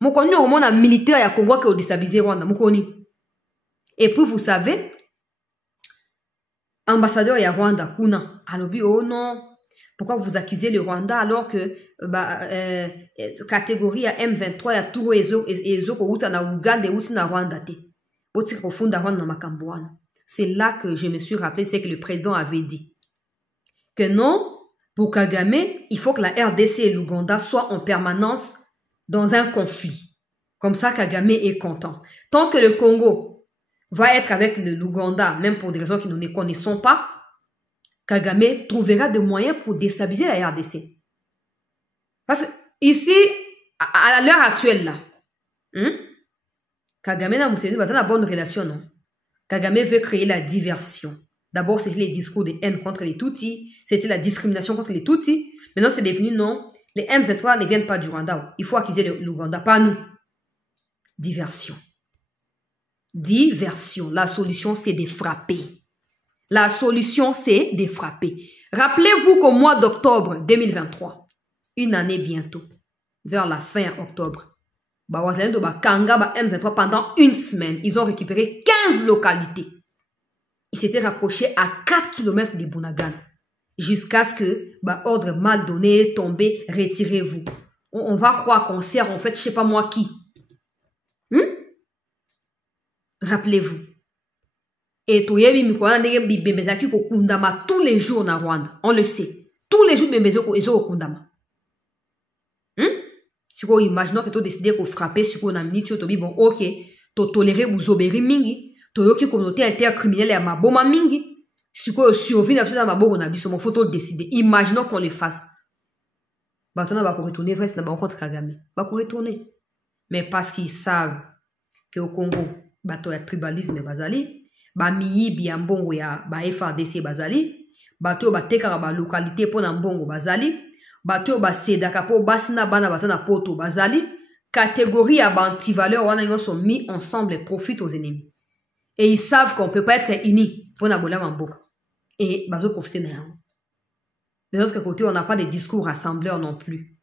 Mokoni au monde militaire ya Congo qui a déstabilisé Rwanda mokoni. Et puis vous savez ambassadeur ya Rwanda kuna alobi oh non pourquoi vous accusez le Rwanda alors que catégorie ya M23 ya turo ezo ko uta na Uganda uta na Rwanda te boti profunda Rwanda na makamboana. C'est là que je me suis rappelé c'est que le président avait dit que non pour Kagame il faut que la RDC et l'Ouganda soient en permanence dans un conflit comme ça Kagame est content tant que le Congo va être avec l'Ouganda, même pour des raisons que nous ne connaissons pas, Kagame trouvera des moyens pour déstabiliser la RDC. Parce que ici, à l'heure actuelle, là, Kagame et Museveni ont une bonne relation, non? Kagame veut créer la diversion. D'abord, c'était les discours de haine contre les Tutsis, c'était la discrimination contre les Tutsis. Maintenant, c'est devenu non. Les M23 ne viennent pas du Rwanda. Il faut accuser l'Ouganda, pas nous. Diversion. Diversion. La solution, c'est de frapper. La solution, c'est de frapper. Rappelez-vous qu'au mois d'octobre 2023, une année bientôt, vers la fin octobre, M23 pendant une semaine, ils ont récupéré 15 localités. il s'était rapproché à 4 km de Bunagana. Jusqu'à ce que, ordre mal donné, tombé, retirez-vous. On va croire qu'on sert, en fait, je sais pas moi qui. Rappelez-vous. Et tous les jours en Rwanda. On le sait. Tous les jours, ils ont Kundama. Si vous imaginez que tu décides de frapper, si vous avez dit, bon, ok, tu tolères vous obéir mingi, tu as une communauté intercriminelle à ma bombe mingi, si vous survivez à ma bombe, il faut décider. Imaginons qu'on le fasse. On va retourner vers la rencontre Kagame. On va retourner. Mais parce qu'ils savent qu'au Congo, il y a tribalisme bazali, miyi biambongo ya FARDC bazali, bato bateka ba localité pour mbongo bazali, bato basedaka po basina bana basana poto bazali, catégorie ya anti-valeurs wana ils sont mis ensemble et profitent aux ennemis. Et ils savent qu'on peut pas être unis pour nabola mamboka. Et bazo profiter na yango. De l'autre côté, on n'a pas de discours rassembleurs non plus.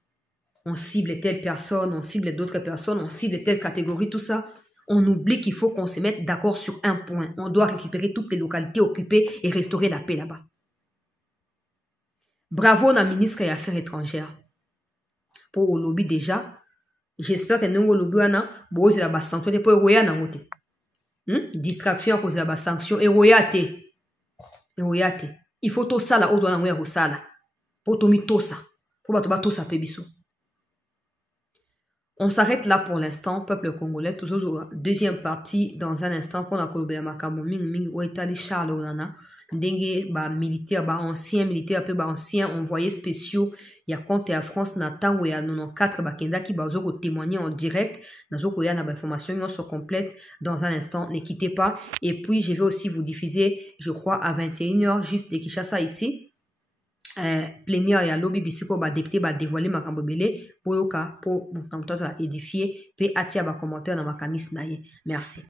On cible telle personne, on cible d'autres personnes, on cible telle catégorie, tout ça. On oublie qu'il faut qu'on se mette d'accord sur un point. On doit récupérer toutes les localités occupées et restaurer la paix là-bas. Bravo na ministre des Affaires étrangères. Pour le lobby déjà, j'espère que nous, le lobby, bon, c'est la sanction pour Eroya na ngote. Distraction à cause de la sanction. Eroyate. Il faut tout ça là, auto na ngoya ko sala. Pour tout mi tout ça. Pour battre tout ça pébiso. On s'arrête là pour l'instant, peuple congolais. Toujours deuxième partie dans un instant pour la Colombie Makambo Ming ou Etali Charles Onana. Dengue militaire, ancien militaire, peu ancien envoyé spéciaux. Il y a compte à France Nathan où il y a 94 Kenda qui va témoigner en direct. Dans il y a des informations sont complètes dans un instant. Ne quittez pas. Et puis je vais aussi vous diffuser, je crois, à 21h juste de Kinshasa ici. Plénière ya lobby bisiko ba député ba dévoiler makambo belé pour édifier pe atia ba commentaire dans ma canis naie. Merci.